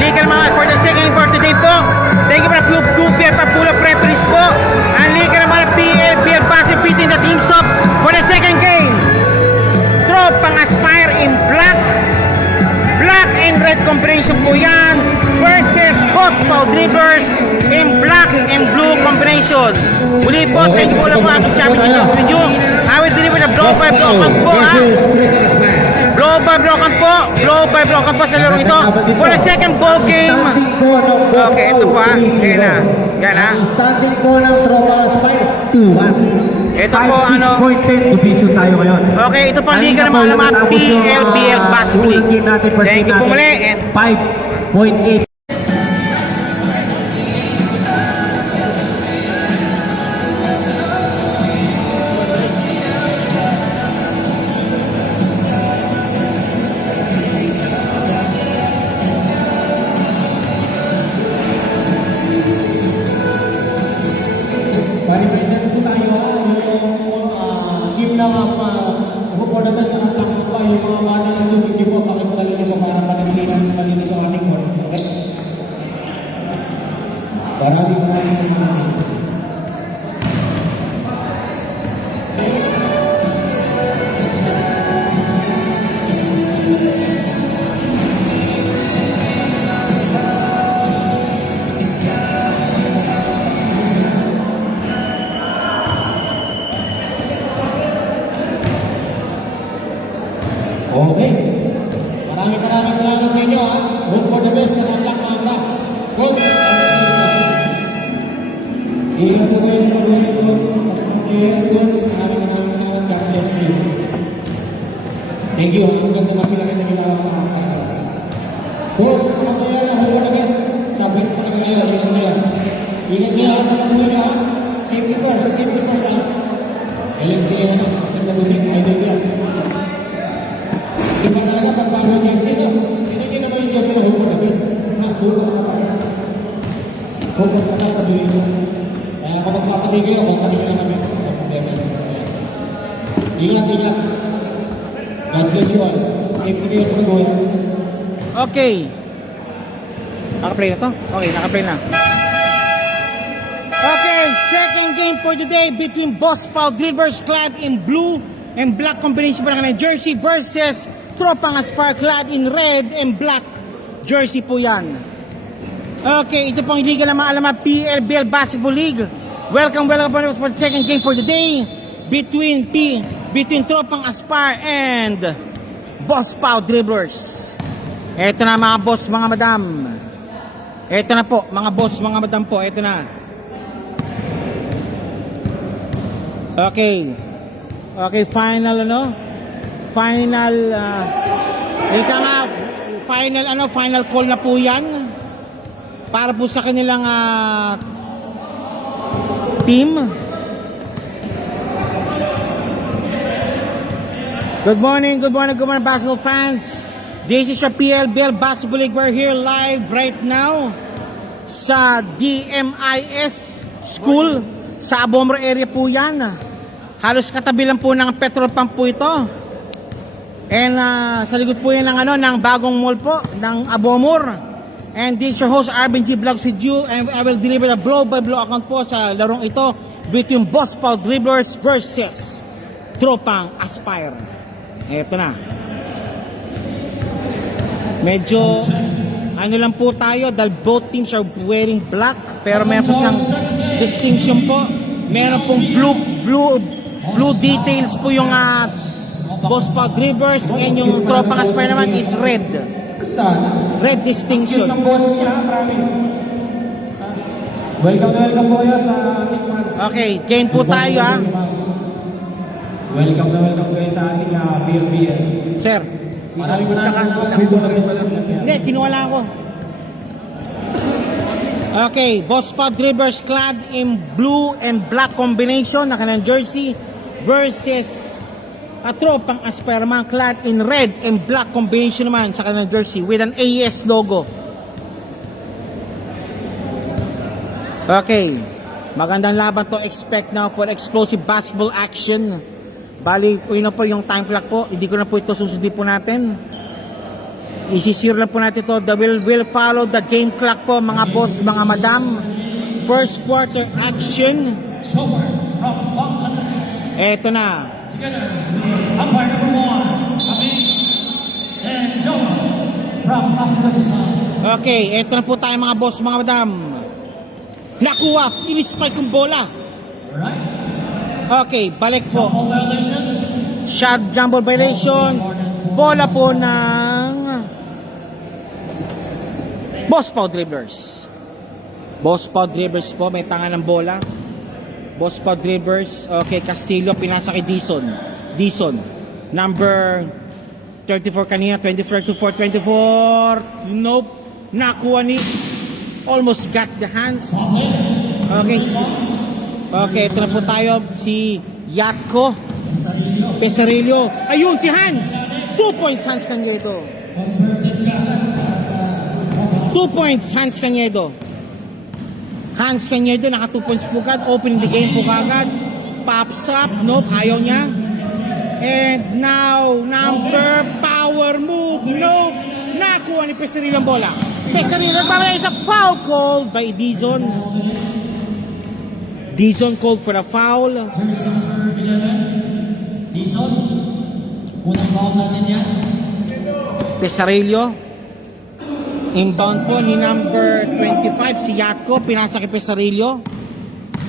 legal mga for the second for today po. Thank you para PUPL para pull up referees po. Ang legal mga PLBL Pasig beating the teams up for the second game. Tropang Aspire in black and red combination po yan versus Gospel Dribblers in black and blue combination. Muli po, thank you po lang po aking sabi dito sa video. I will deliver the blow by blow po ha. Blow by blow po sa larong ito for the second ball game. Okay, ito po ha. Yan na. Yan ha. Standing po ng Tropang Aspire 2-1. Ito po ano. 6.10 division tayo ngayon. Okay, ito pang liga ng mga PLBL Pasig. Thank you po muli and 5.8. Paripitas po tayo, yung team na hupornatas sa atlak pa, yung mga bata ng tubig po, pakitali nyo para panagpinan sa ating board. Okay? Maraming salamat. Okay. Maraming salamat sa inyo ha. Hope for the best sa mga black mamba. Coach. Ilan po kayo sa mga coach. Coach. Maraming salamat. God bless you. Thank you. Ang ganda namin namin nila mga finals. Coach, mga kaya na hope for the best. God bless talaga kayo. Ingat kayo. Ingat kayo sa mga nila. Safety first ha. LNCA na sa mabuting idol yan. Iba talaga pagbago niya sino. Hindi naman yung Diyos na hope for the best. Hope for the best sa video. Kaya kapag mapatigil ako, kanina na namin. Ingat. God bless you all. Safety kayo sa mag-uwi. okay. Naka-play na to? Okay, naka-play na. Okay, second game for the day between Gospel Dribblers clad in blue and black combination pa ng jersey versus Tropang Aspire clad in red and black jersey po yan. Okay, ito pong liga na mga PLBL Basketball League. Welcome for the second game for the day between Tropang Aspire and Gospel Dribblers. Ito na mga boss, mga madam. Ito na po, mga boss, mga madam po. Ito na. Okay. Okay, final final call na po yan para po sa kanilang team. Good morning basketball fans. This is your PLBL Basketball League. We're here live right now sa DMIS School sa Abomro area po yan. Halos katabi lang po ng petrol pump po ito. And sa likod po yan ng bagong mall po ng Abomor. And this is your host Arvin G Vlogs with you, and I will deliver a blow by blow account po sa larong ito between Gospel Dribblers versus Tropang Aspire. Eto na. Medyo lang po tayo dahil both teams are wearing black, pero meron po siyang distinction po. Meron pong blue details po yung Gospel Dribblers, and yung Tropang Aspire naman is red distinction. Welcome po yan sa ating match. Okay, game po tayo ha. Welcome kayo sa ating PLBL. Sir, Maraming hindi, kinuwala ako. Okay, Gospel Dribblers clad in blue and black combination na kanilang jersey versus Tropang Aspire naman clad in red and black combination naman sa kanilang jersey with an AES logo. Okay, magandang laban to. Expect now for explosive basketball action. Bali po yun po yung time clock po. Hindi ko na po ito susundin po natin. Isisir lang po natin to. Will follow the game clock po, mga boss, mga madam. First quarter action. Eto na. Umpire number 1, Habib and Joe from Afghanistan. Okay, eto na po tayo mga boss, mga madam. Nakuha, in-spike yung bola. Alright. Okay, balik po. Ball violation. Shot jumble violation. Bola po ng Boss Pau Dribblers. Boss Pau Dribblers po, may tanga ng bola. Boss Pau Dribblers. Okay, Castillo, pinasa kay Dison. Dison. Number 34 kanina, 24. Nope. Nakuha ni. Almost got the hands. Okay. Okay, ito na po tayo. Si Yatko. Pesarillo. Ayun, si Hans. 2 points, Hans Cañedo. 2 points, Hans Cañedo. Hans Cañedo, naka 2 points po kagad. Opening the game po kagad. Pops up. Nope, ayaw niya. And now, number power move. Nope. Nakuha ni Pesarillo ang bola. Pesarillo, parang is a foul called by Dizon. Dizon called for a foul. Dizon. Unang foul natin yan. Pesarillo. Inbound po ni number 25 si Yatko. Pinasa kay Pesarillo.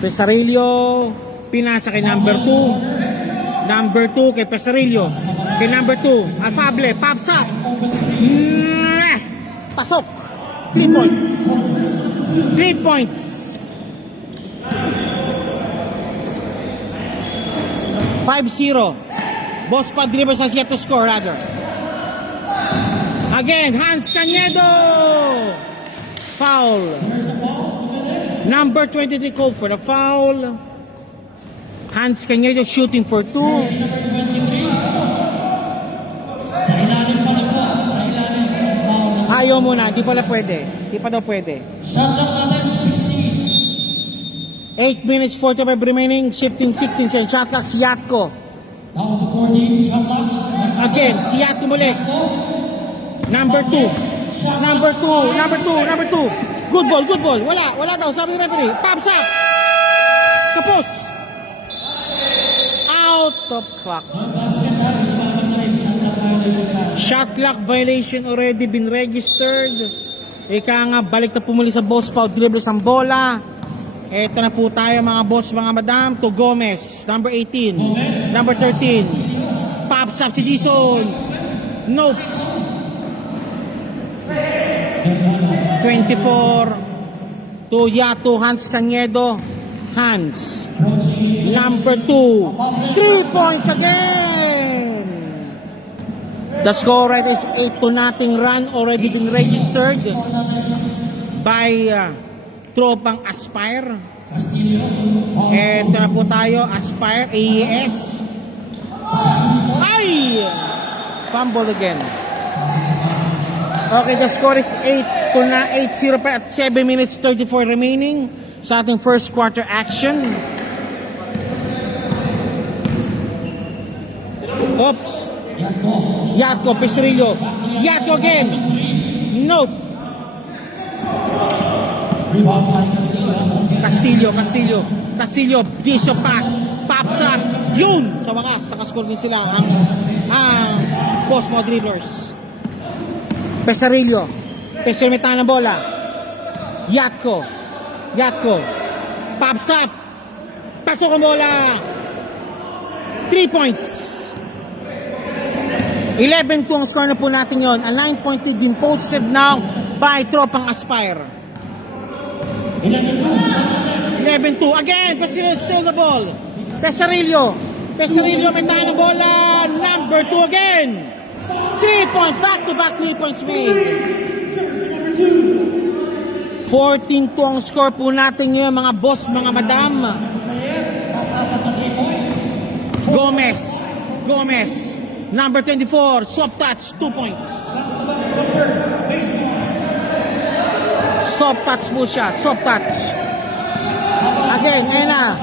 Pesarillo. Pinasa kay number 2. Number 2 kay Pesarillo. Kay number 2. Afable. Pops up. Pasok. 3 points. 3 points. 5-0. Boss Pau Dribblers has yet to score rather. Again, Hans Cañedo. Foul. Number 23 called for the foul. Hans Cañedo shooting for 2. Sa ilalim pa rin po. Sa ilalim. Foul. Ayaw muna, di pala pwede. Di pa daw pwede. Shot clock natin, 8 16. minutes 45 remaining. Shifting 16 seconds. Shot clock si Yatko. Down to 14. Shot clock. Again, si Yatko muli. Number 2. Number 2. Number 2. Number 2. Good ball, good ball. Wala daw. Sabi ni referee. Pops up. Kapos. Out of clock. Shot clock violation already been registered. Ika nga, balik na pumuli sa Boss Pau Dribblers ang bola. Eto na po tayo mga boss, mga madam. To Gomez, number 18. Number 13. Pops up si Dison. Nope. 24. To Yato, Hans Cañedo. Hans. Number 2. 3 points again. The score right is 8-0 run already been registered by Tropang Aspire. Eto na po tayo, Aspire, AES. Ay! Fumble again. Okay, the score is 8-0 pa at 7 minutes 34 remaining sa ating first quarter action. Oops. Yatko, Pesarillo. Yatko again. Nope. Castillo, Disho pass, pops up, yun! Sa wakas, nakascore din sila ang Boss Pau Dribblers. Pesarillo may tangan ng bola. Yatko, pops up, pasok ang bola. 3 points. 11-2 ang score na po natin yon. A 9-point lead din posted now by Tropang Aspire. 11-2. Again, Pesarillo still the ball. Pesarillo may tayo ng bola. Number 2 again. 3 points. Back-to-back 3 points made. 14-2 ang score po natin ngayon, mga boss, mga madam. Gomez. Number 24. Soft touch. 2 points. Soft touch po siya. Soft touch. Again, ngayon na.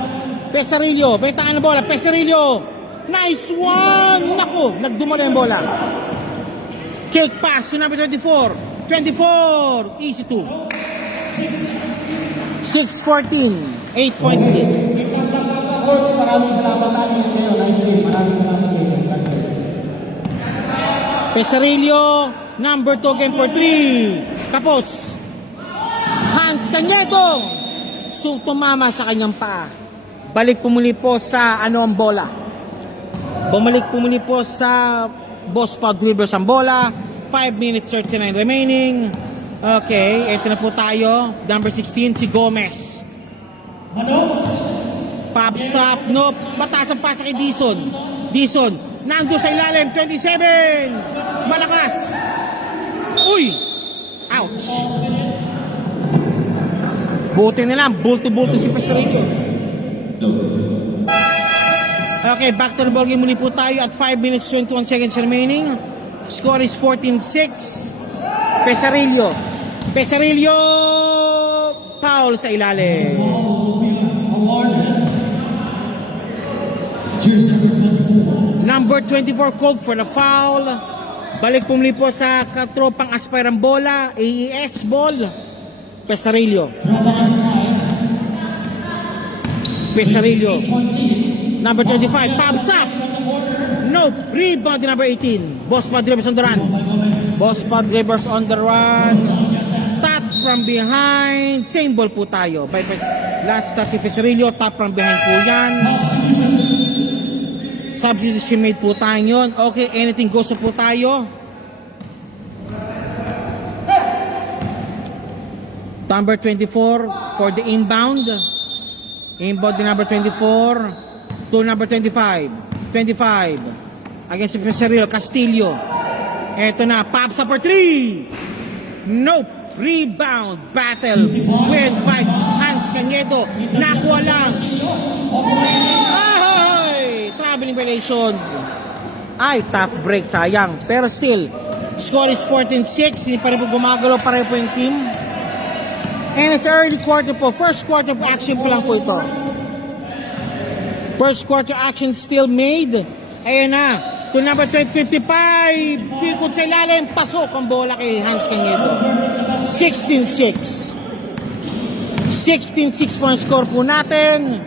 Pesarillo. May tayo ng bola. Pesarillo. Nice one! Naku, nagdumala yung bola. Kick pass to number 24. 24. Easy 2. 6-14. 8-point lead. Coach, maraming salamat tayo kayo. Nice game. Maraming salamat sa inyo. God bless. Pesarillo, number 2 game for 3. Tapos, Hans Cañedo. Tumama sa kanyang paa. Balik pumuli po sa ang bola. Bumalik pumuli po sa Boss Pau Dribblers ang bola. 5 minutes 39 remaining. Okay, eto na po tayo. Number 16, si Gomez. Pops up, no. Mataas ang pasa kay Dison. Dison, nando sa ilalim, 27. Malakas. Uy! Ouch! Buti na lang, bulto-bulto si Pesarillo. Okay, back to the ball game muli po tayo at 5 minutes 21 seconds remaining. Score is 14-6. Pesarillo. Pesarillo! Foul sa ilalim. Number 24 called for the foul. Balik pumuli po sa katropang Aspire ang bola. AES ball. Pesarillo. Pesarillo. Number 25. Pops up. Nope. Rebound number 18. Boss Pau Dribblers on the run. Boss Pau Dribblers on the run. Tap from behind. Same ball po tayo. Last touch si Pesarillo. Tap from behind po yan. Substitution made po tayo yun. Okay, anything goes po tayo. Number 24 for the inbound. Inbound the number 24 to number 25. 25 against Pesarillo. Castillo. Eto na, pops up for 3. Nope. Rebound. Battle. Win by Hans Cañedo. Nakuha lang. Ay! Traveling violation. Ay, top break. Sayang. Pero still, score is 14-6. Hindi pa rin po gumagalaw. Pareho po yung team. And it's early quarter po. First quarter po action po lang po ito. First quarter action still made. Ayan na. To number 55. Kikot sa ilalim. Pasok ang bola kay Hans Cañedo. 16-6. 16-6 point score po natin.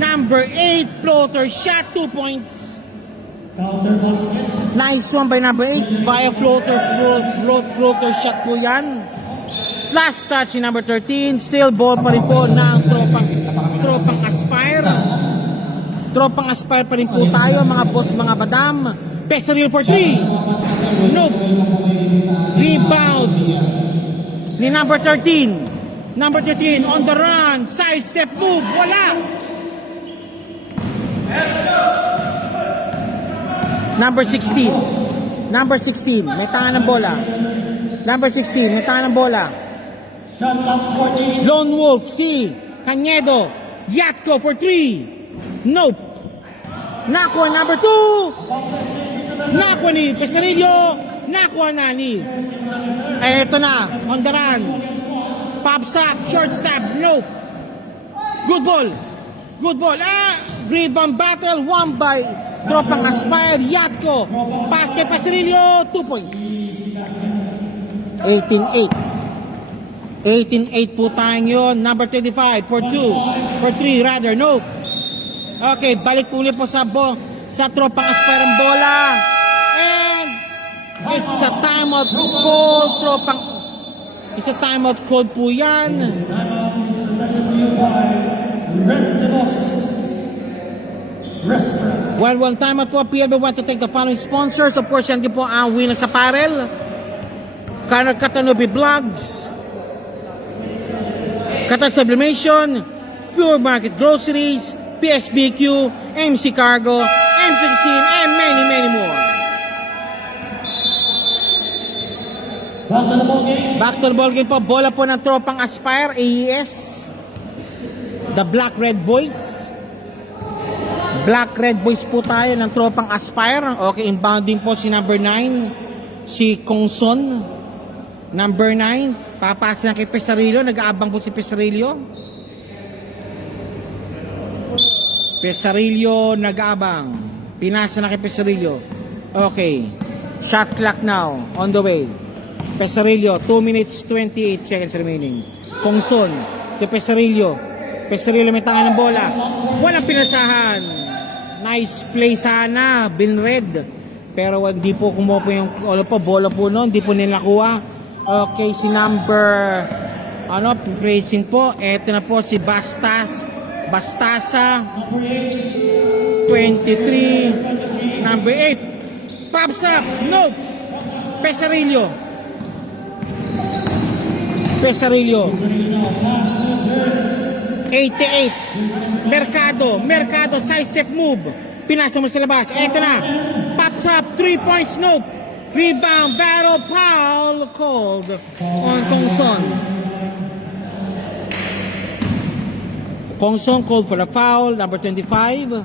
Number 8 floater shot. 2 points. Nice one by number 8. Via floater shot po yan. Last touch si number 13. Still ball pa rin po ng tropang Aspire. Tropang Aspire pa rin po tayo, mga boss, mga badam. Pesarillo for 3. Nope. Rebound ni number 13. Number 13 on the run. Side step move. Wala. Number 16. Number 16. May tangan ng bola. Number 16. May tangan ng bola. Lone Wolf, si Cañedo. Yatko for 3. Nope. Nakuha number 2. Nakuha ni Pesarillo. Nakuha na ni. Eto na. On the run. Pops up. Short step. Nope. Good ball. Good ball. Rebound battle. Won by tropang Aspire. Yatko. Pass kay Pesarillo. 2 points. 18-8. 18-8 po tayo yun. Number 25 for 2. For 3 rather. No. Okay. Balik po ulit po sa tropang Aspire ang bola. And it's a timeout call. It's a timeout call po yan. While one timeout po, PLB want to thank the following sponsors. Of course, yan din po ang Winners Apparel. Carnal Catanobi Vlogs. Qatar Sublimation, Pure Market Groceries, PSBQ, MC Cargo, M16, and many, many more. Back to the ball game po. Bola po ng tropang Aspire, AES. The Black Red Boys. Black Red Boys po tayo ng tropang Aspire. Okay, inbounding po si number 9, si Kongson. Number 9. Papasa na kay Pesarillo. Nag-aabang po si Pesarillo. Pesarillo nag-aabang. Pinasa na kay Pesarillo. Okay. Shot clock now, on the way. Pesarillo, 2 minutes 28 seconds remaining. Kongson, to Pesarillo. Pesarillo may tanga ng bola. Walang pinasahan. Nice play sana, Binred. Pero hindi po kumuha po yung bola po noon, hindi po nila kuha. Okay, si number praising po. Eto na po si Bastasa 23, number 8. Pops up, no. Pesarillo 88. Mercado side step move. Pinasa mo sa labas. Eto na. Pops up, 3 points, no. Rebound, battle, foul called on Kongson. Kongson called for the foul, number 25.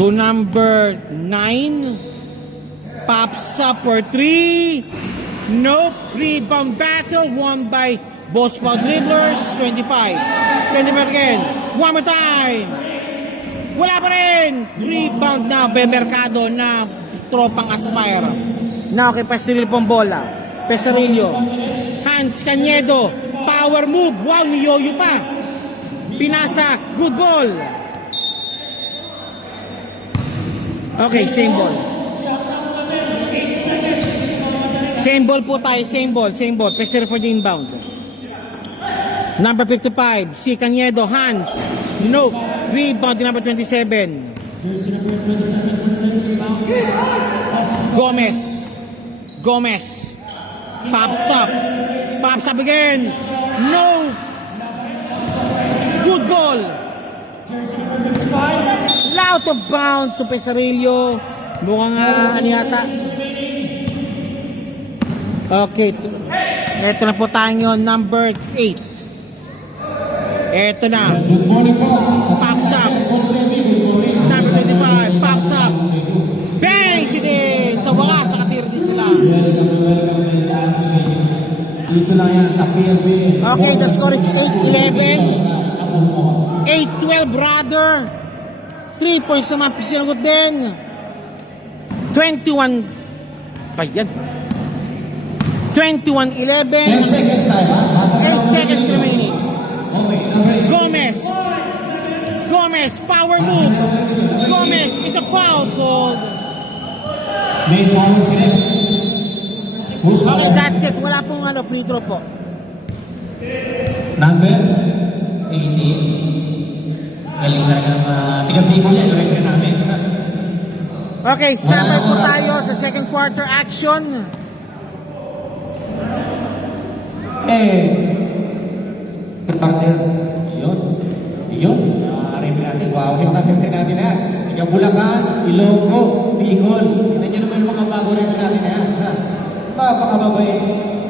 To number 9. Pops up for 3. Nope. Rebound battle won by Bospa Dribblers, 25. 25 again. One more time. Wala pa rin. Rebound na Mercado na tropang Aspire. Now kay Pesarillo pong bola. Pesarillo. Hans Canedo. Power move. Wow, niyoyo pa. Pinasa. Good ball. Okay, same ball. Same ball po tayo. Same ball. Pesarillo for the inbound. Number 55. Si Canedo. Hans. No. Rebound number 27. Gomez. Pops up again. No. Good ball. Out of bounds sa Pesarillo. Mukhang yata. Okay. Ito na po tayo, number 8. Ito na. Pops up. Number 25. Pops up. Bang! Si din. Sa wakas, nakatira din sila. Dito lang yan sa PLB. Okay, the score is 8-11. 8-12, brother. 3 points naman. Sinagot din. 21. Pa yan. 21-11. 10 seconds tayo. 8 seconds remaining. Gomez, power move. Gomez is a foul called. May tawag sila. Okay, that's it. Wala pong free throw po. Number 18. Galing na tiga-tibo niya. Gawin na namin. Okay, sabay po tayo sa second quarter action. Partner. Yun. Referee natin. Wow, yung referee natin na. Tiga Bulacan, Ilonggo, Bicol. Yan nyo naman yung mga bago referee natin na yan. Napakababait.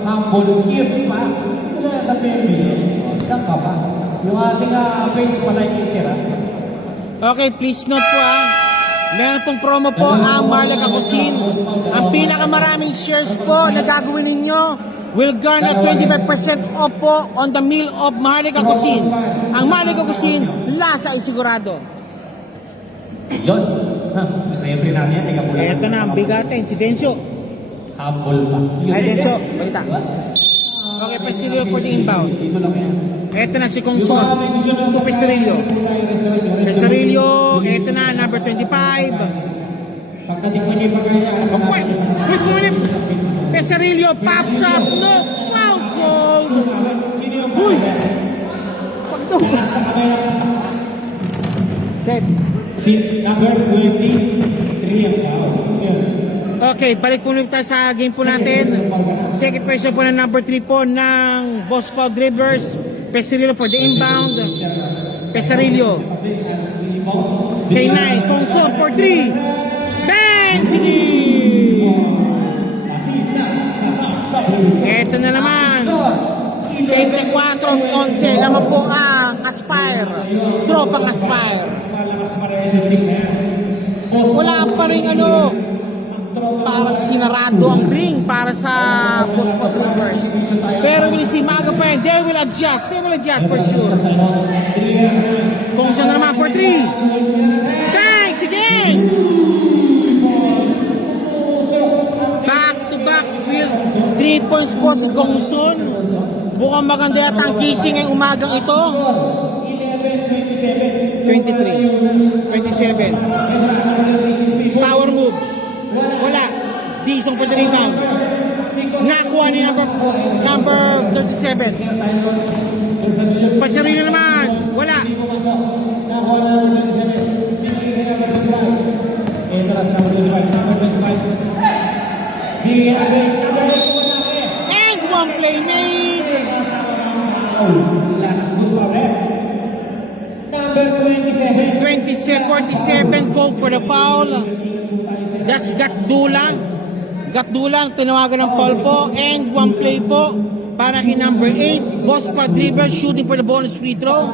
Humble, cute pa. Ito na sa PMB. Isang ka pa. Yung ating page pala yung sira. Okay, please note po meron pong promo po ang Marlica Cuisine. Ang pinakamaraming shares po na gagawin ninyo will garner 25% off po on the meal of Marlica Cuisine. Ang Marlica Cuisine, lasa ay sigurado. Yun. Referee natin yan. Tiga Bulacan. Ito na ang bigatin, si Dencio. Humble pa. Ay, Dencio, balita. Okay, Pesarillo for the inbound. Dito lang yan. Ito na si Kongson. To Pesarillo. Ito na, number 25. Pagkatikman niyo pa kaya. Wait, kumanip. Pesarillo, pops up. No, foul call. Uy! Pagdo. Set. Si number 23 ang foul. Okay, balik po tayo sa game po natin. Second person po ng number 3 po ng Boss Paul Dribblers. Pesarillo for the inbound. Pesarillo. K9, Kongson for 3. Bang! Sige! Eto na naman. 24-11 naman po ang Aspire. Tropang Aspire. Wala pa rin parang sinarado ang ring para sa Boss Paul Dribblers. Pero we'll see, maaga pa yun. They will adjust for sure. Kongson na naman for 3. Bang! Sige! backfield. 3 points po si Gong Sun. Mukhang maganda yata ang gising ngayong umagang ito. 23, 27. Power move. Wala. Dizon for the rebound. Nakuha ni number 37. Pansarili naman. Wala. Ito na si number 25. Number 25. And one play made. Number 27. 47 called for the foul. That's Gatdula. Gatdula, tinawagan ng foul po. And one play po para kay number 8. Bospa dribble, shooting for the bonus free throw.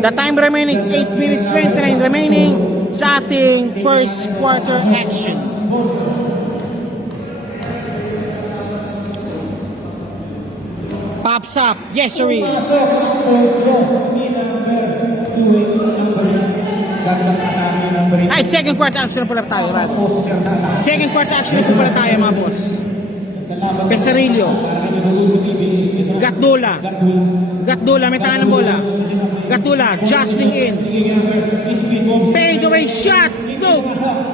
The time remaining is 8 minutes 29 remaining sa ating first quarter action. Pops up. Yes, sir. Ay, second quarter action na pala tayo, Rad. Second quarter action na po pala tayo, mga boss. Pesarillo. Gatdula. Gatdula, may tangan ng bola. Gatdula, jostling in. Fade away shot. No.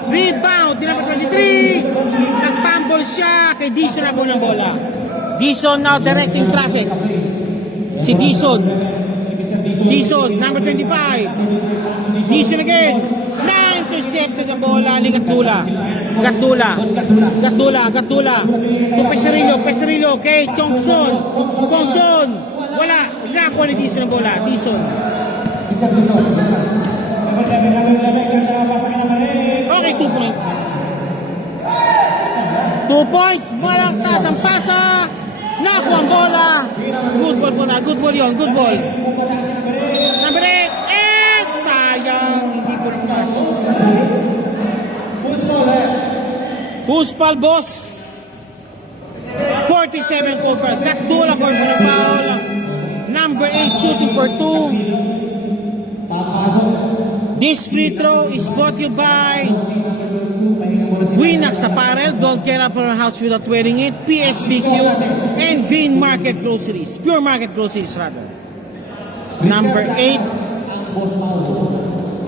Rebound. Di number 23. Nagpambol siya. Kay Dizon na po ng bola. Dizon now directing traffic. Si Dizon. Dizon, number 25. Dizon again. Na-intercepted ang bola ni Gatdula. Gatdula. Gatdula. Gatdula. To Pesarillo. Pesarillo kay Chongson. Chongson. Wala. Nakuha ni Dizon ang bola. Dizon. Okay, 2 points. 2 points. Walang taas ang pasa. Nakuha ang bola. Good ball po na. Good ball yun. Good ball. Number 8. And sayang. Hindi po rin pasok. Who's foul, boss? 47 cover. Gatdula for the foul. Number 8 shooting for 2. This free throw is brought to you by Winax Apparel. Don't get up on our house without wearing it. PSBQ and Green Market Groceries. Pure Market Groceries rather. Number 8.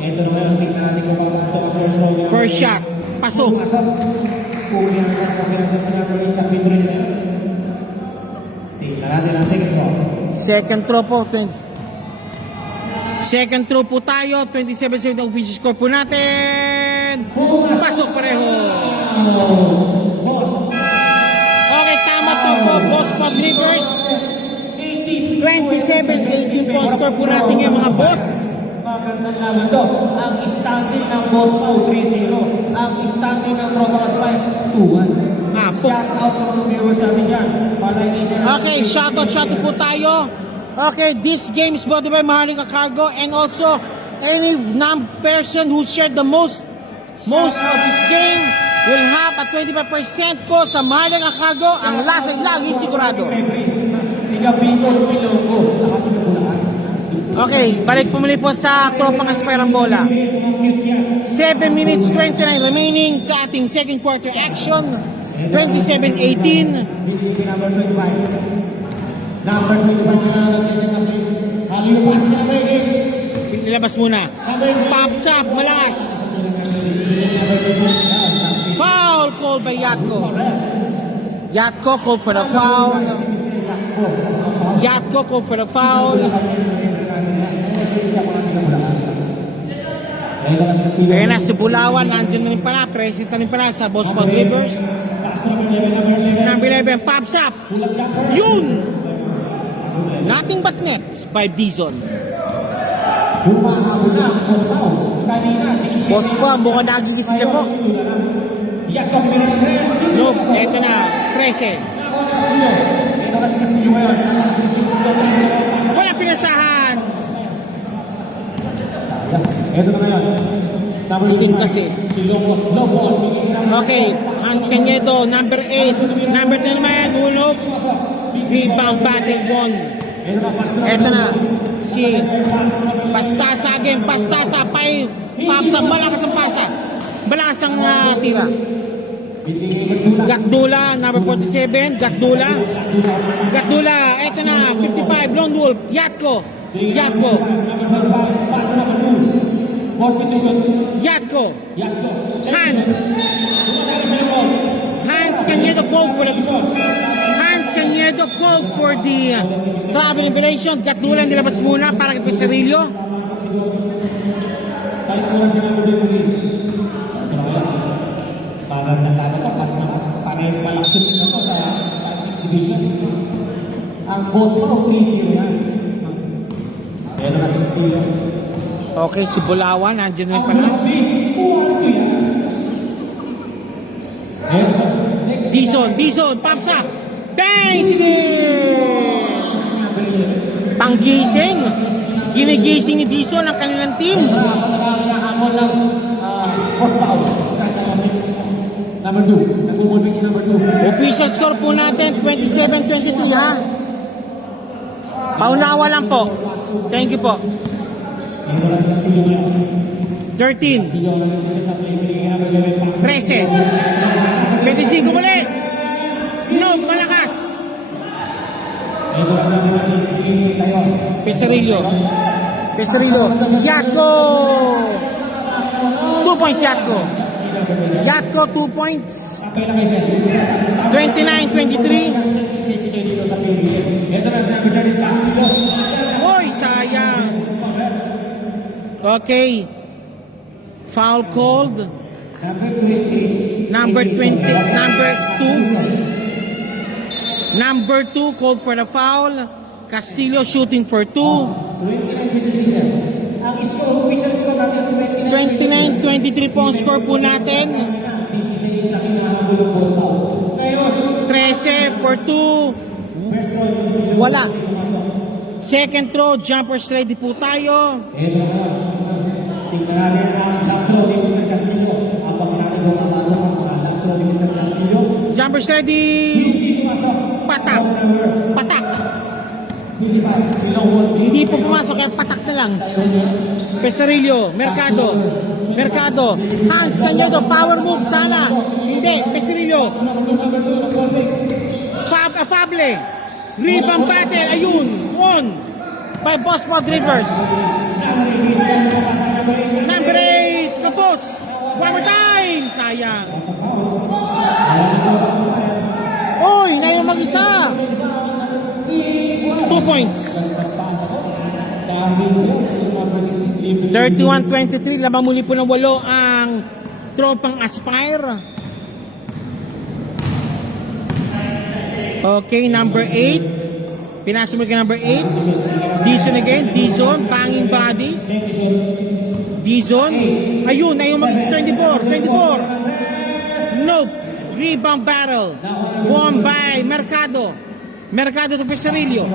Ito naman ang tingnan natin kung papasok ang first row. First shot. Pasok. Kumpiyansa sa number 8 sa free throw nila. Tingnan natin ang second row. Second throw po. Second throw po tayo. 27-7 ang official score po natin. Pasok pareho. Okay, tama po po. Boss Pag Rivers. 27-18 po ang score po natin yung mga boss. Magandang laban to. Ang standing ng Boss Pau 3-0. Ang standing ng Tropa Kaspay 2-1. Shout out sa mga viewers natin dyan. Okay, shoutout po tayo. Okay, this game is brought to you by Maharlika Cargo and also any person who shared the most of this game will have a 25% po sa Maharlika Cargo. Ang lasag lang, sigurado. Okay, balik pumuli po sa Tropang Aspirang Bola. 7 minutes 29 remaining sa ating second quarter action. 27-18. Number 25 na nagsasakapi. Halipas na break. Ilabas muna. Pops up, malas. Foul called by Yatko. Yatko called for the foul. Yatko called for the foul. Kaya na si Bulawan, nandiyan na rin pala. Present na rin pala sa Boss Pag Rivers. Number 11, pops up. Yun! Nothing but net by Dizon. Boss pa, mukhang nagigising niya po. Nope, eto na, 13. Wala pinasahan. Ito na ngayon. Titing kasi. Okay, Hans Cañedo, number 8. Number 10 naman, Ulog. Rebound battle won. Eto na, si Pastasa again, Pastasa, Pay, Papsa, malakas ang pasa. Malakas ang tira. Gatdula, number 47, Gatdula. Gatdula, eto na, 55, Lone Wolf, Yatko. Yatko. Pass number 2. Ball with the shot. Yatko. Yakto. Hans. Hans Canedo called for the Hans Canedo called for the travel elimination. Gatdula nilabas muna para kay Pesarillo. Balik muna sa number 23. Parang natalo ko, pass na pass. Parehas pa lang shooting ako sa 5-6 division. Ang boss ko, 3-0 yan. Meron na 60 Okay, si Bulawan, nandiyan na Ang pala. base, 4-2 yan. Next. Dizon, pamsa. Bang! Sige! Panggising. Ginigising ni Dizon ang kanilang team. Nakakahamon ng horsepower. Number 2. Nagmumulpit si number 2. Official score po natin, 27-23 ha. Paunawa lang po. Thank you po. 13. 13. 25 muli. No, malakas. Pesarillo. Yatko. 2 points Yatko. Yatko 2 points. 29-23. Oy, sayang. Okay. Foul called. Number 2. Number 2 called for the foul. Castillo shooting for 2. Ang score, official score natin 29-23 po ang score po natin. 13 for 2. Wala. Second throw, jumpers ready po tayo. Tingnan natin ang last throw ni Mr. Castillo. Habang natin kung napasok ang last throw ni Mr. Castillo. Jumpers ready. Hindi pumasok. Patak. Patak. Silong Hindi po pumasok kaya patak na lang. Pesarillo, Mercado. Hans Canedo, power move sana. Hindi, Pesarillo. Afable. Rebound battle, ayun. Won by Boss Pod Rivers. Number 8, Kapos. One more time. Sayang. Uy, nayon mag-isa. 2 points. 31-23, labang muli po ng 8 ang tropang Aspire. Okay, number 8. Pinasok mo ka number 8. Dizon again, Dizon, banging bodies. Dizon. Ayun, mag-24. Nope. Rebound battle. Won by Mercado. Mercado to Pesarillo.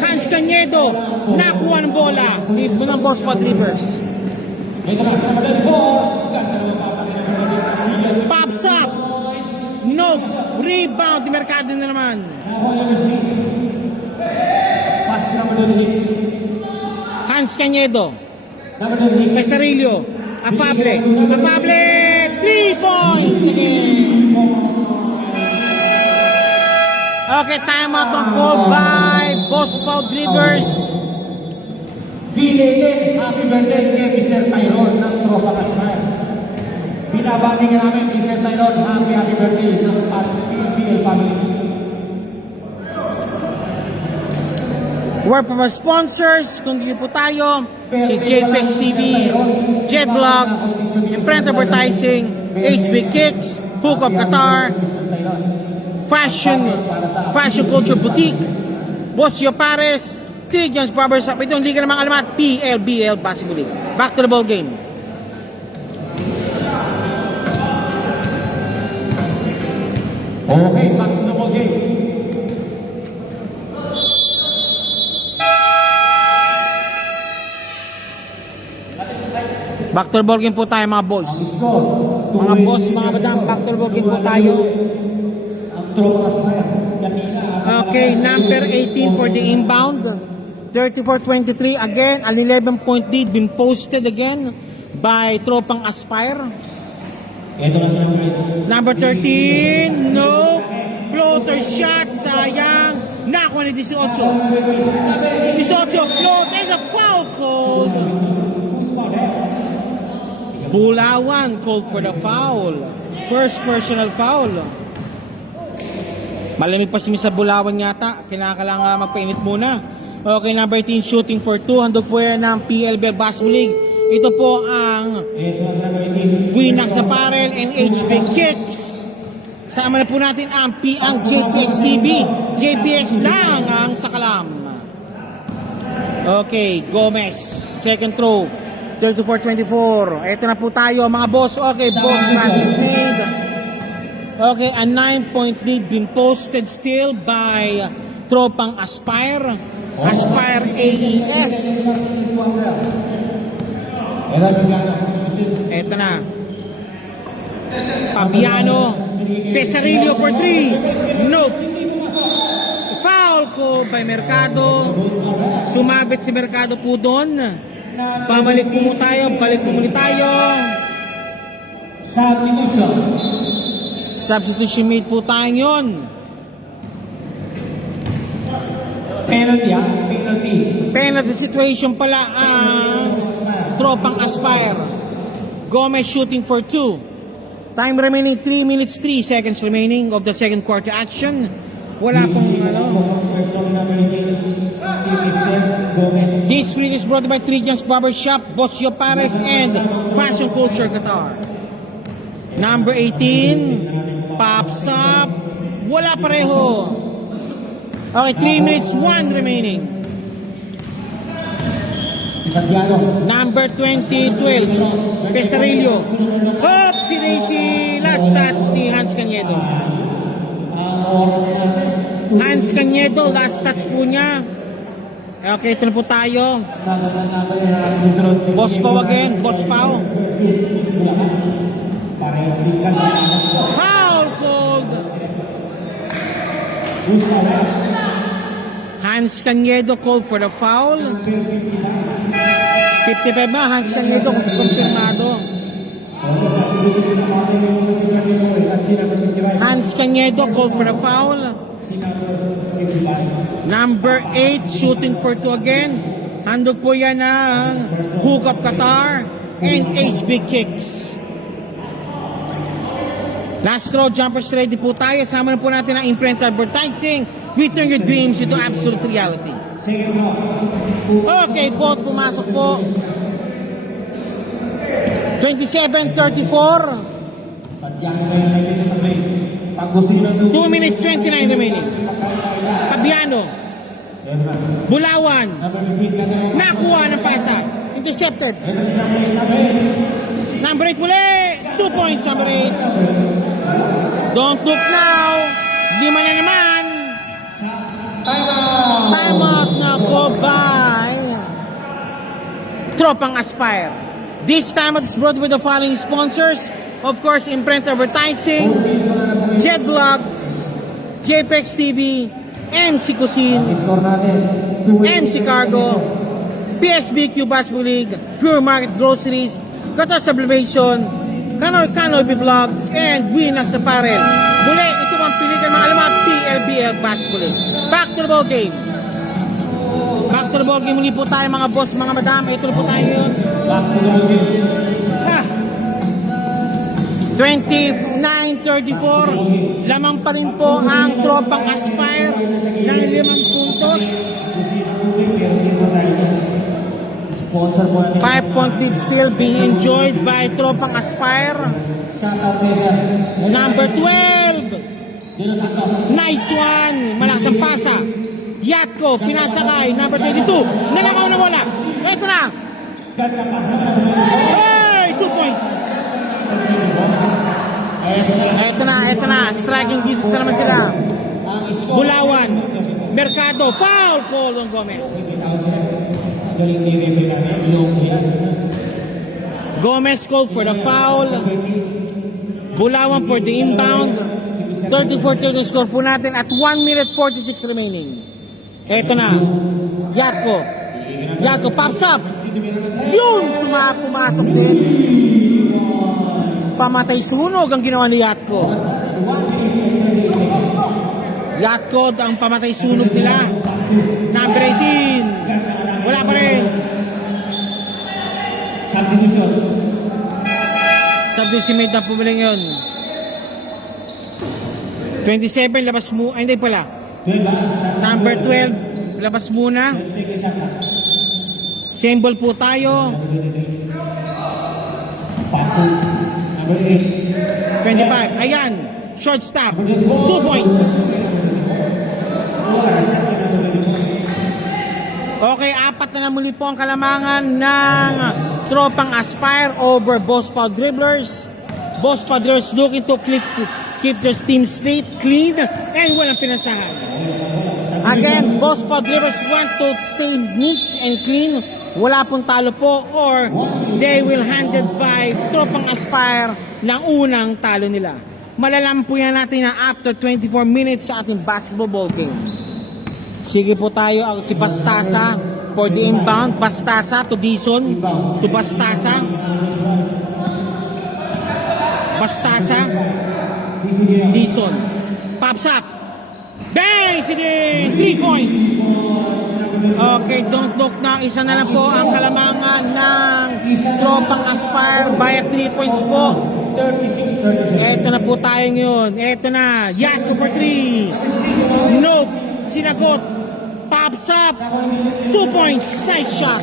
Hans Canedo. Nakuha ng bola. Ng Boss Pod Rivers. Pops up. Nope. Rebound ni Mercado na naman. Hans Canedo. Pesarillo. Afable. 3 points again. Okay, time out on call by Boss Pod Rivers. Belated happy birthday kay Mr. Tyrone ng Tropa Kasmar. Binabati ka namin, Mr. Tyrone, happy birthday ng PBL family. Word from our sponsors, kung hindi po tayo, si JPEX TV, Jet Vlogs, Imprint Advertising, HB Kicks, Hook Up Qatar, Fashion Culture Boutique, Bossio Pares, Trigon's Barbershop. Ito hindi ka namang alamat, PLBL Pasig League. Back to the ball game. Okay, back to the ball game. Back to the ball game po tayo mga boys. Score. Mga boss, mga madam, back to the ball game po tayo. Ang Tropa Kasmar. Kanina. Okay, number 18 for the inbound. 34-23 again, an 11-point lead been posted again by Tropang Aspire. Ito na sa Number 13, no. Floater shot, sayang. Nakuha ni 18. 18, float, and a foul called. Bulawan called for the foul. First personal foul. Malamig pa si sa Bulawan yata. Kailangan magpainit muna. Okay, number 18, shooting for 2. Handog po yan ng PLBL Basketball League. Ito po ang Winnax Apparel and HB Kicks. Sama na po natin ang JPX TV. JPX lang ang sakalam. Okay, Gomez. Second throw. 34-24. Ito na po tayo mga boss. Okay, both basket made. Okay, a 9-point lead been posted still by Tropang Aspire. Aspire AES. Ito na. Fabiano. Pesarillo for 3. No. Foul ko by Mercado. Sumabit si Mercado po doon. Pabalik po tayo. Balik po muli tayo. Substitution made po tayo yun. Penalty situation pala ang Tropang Aspire. Gomez shooting for 2. Time remaining 3 minutes 3 seconds remaining of the second quarter action. Wala pong This screen is brought by Trijan's Barbershop, Bosio Parex, and Fashion Culture Qatar. Number 18 pops up. Wala pareho. Okay, 3 minutes 1 remaining. Number 20, 12, Pesarillo. Hop! Si last touch ni Hans Cañedo. Hans Cañedo, last touch po niya. Okay, ito na po tayo. Boss Pau again, Boss Pau. Foul called. Hans Cañedo called for the foul. 55 ba? Hans Cañedo kumpirmado. Hans Cañedo called for the foul. Number 8 shooting for 2 again. Handog po yan ng Hook Up Qatar and HB Kicks. Last throw, jumpers ready po tayo. Sama na po natin ang Imprint Advertising. We turn your dreams into absolute reality. Okay, both pumasok po. 27-34. 2 minutes 29 remaining. Fabiano. Bulawan. Nakuha ng pasa. Intercepted. Number 8 muli. 2 points, number 8. Don't look now. 5 na naman. Time out na po by Tropang Aspire. This time it is brought with the following sponsors. Of course, Imprint Advertising, Jet Vlogs, JPX TV, MC Cuisine, MC Cargo, PSBQ Basketball League, Pure Market Groceries, Qatar Sublimation, Canopy Vlogs, and Winnax Apparel. Muli, ito ang pilihan mga alamat PLBL Basketball League. Back to the ball game. Back to the ball game. Muli po tayo mga boss, mga madam. Ito po tayo yun. 29-34. Lamang pa rin po ang Tropang Aspire ng 5 puntos. 5-point lead still being enjoyed by Tropang Aspire. Number 12. Nice one. Malakas ang pasa. Yatko, pinasakay. Number 22. Nanakaw na bola. Ito na. Hey! 2 points. Ito na. Striking business na naman sila. Bulawan. Mercado. Foul call on Gomez. Gomez called for the foul. Bulawan for the inbound. 34-30 score po natin at 1 minute 46 remaining. Ito na. Yatko. Yatko pops up. Yun! Pumasok din. pamatay sunog ang ginawa ni Yatko. Yatko ang pamatay sunog nila. Number 18. Wala pa rin. Subdivision. Subdecimate na pumiling yun. 27, labas mo. Ay, hindi pala. 12. Number 12, labas muna. Second shot na. Symbol po tayo. Pass to number 8. 25. Ayan. Short stop. 2 points. Okay, apat na muli po ang kalamangan ng tropang Aspire over Boss Paul Dribblers. Boss Paul Dribblers looking to keep their team slate clean and walang pinasahan. Again, Boss Paul Dribblers want to stay neat and clean. Wala pong talo po or they will handed by tropang Aspire ng unang talo nila. Malalaman po yan natin na after 24 minutes sa ating basketball ball game. Sige po tayo, si Bastasa for the inbound. Bastasa to Dison. To Bastasa. Bastasa. Dison. Pops up. Bang! Sige! 3 points. Okay, don't look na. Isa na lang po ang kalamangan ng tropang Aspire by 3 points po. 36-37. Eto na po tayo ngayon. Eto na. Yatko for 3. Nope. Sinagot. Pops up. 2 points. Nice shot.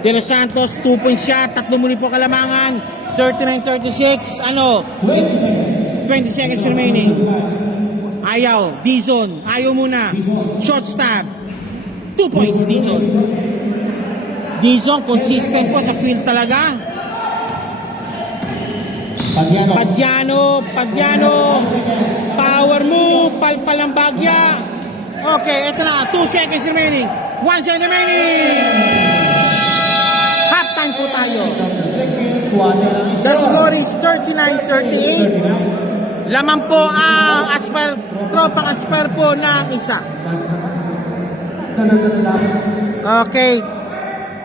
De Los Santos, 2 points shot. Tatlo muli po kalamangan. 39-36. Ano? 20 seconds remaining. Ayaw. Dizon. Ayaw muna. Short stab. 2 points, Dizon. Dizon, consistent po sa field talaga. Padiano. Power move. Palpalang bagya. Okay, eto na. 2 seconds remaining. 1 second remaining. Halftime po tayo. The score is 39-38. Laman po ang Aspire, tropang Aspire po ng isa. Okay.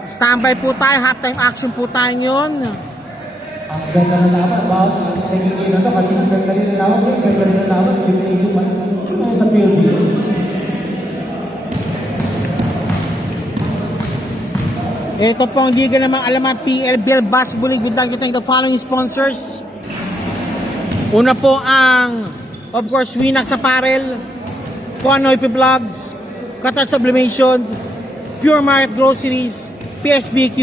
Standby po tayo. Halftime action po tayo yun. Ang ganda ng laban, about taking in kanina ang ganda rin ng laban, ang ganda rin ng laban, hindi mo naisipan, sa field. Ito po ang liga naman alaman PLBL Basketball League. We'd like to thank the following sponsors. Una po ang, of course, Winax Apparel, Kuanoy Vlogs, Qatar Sublimation, Pure Market Groceries, PSBQ,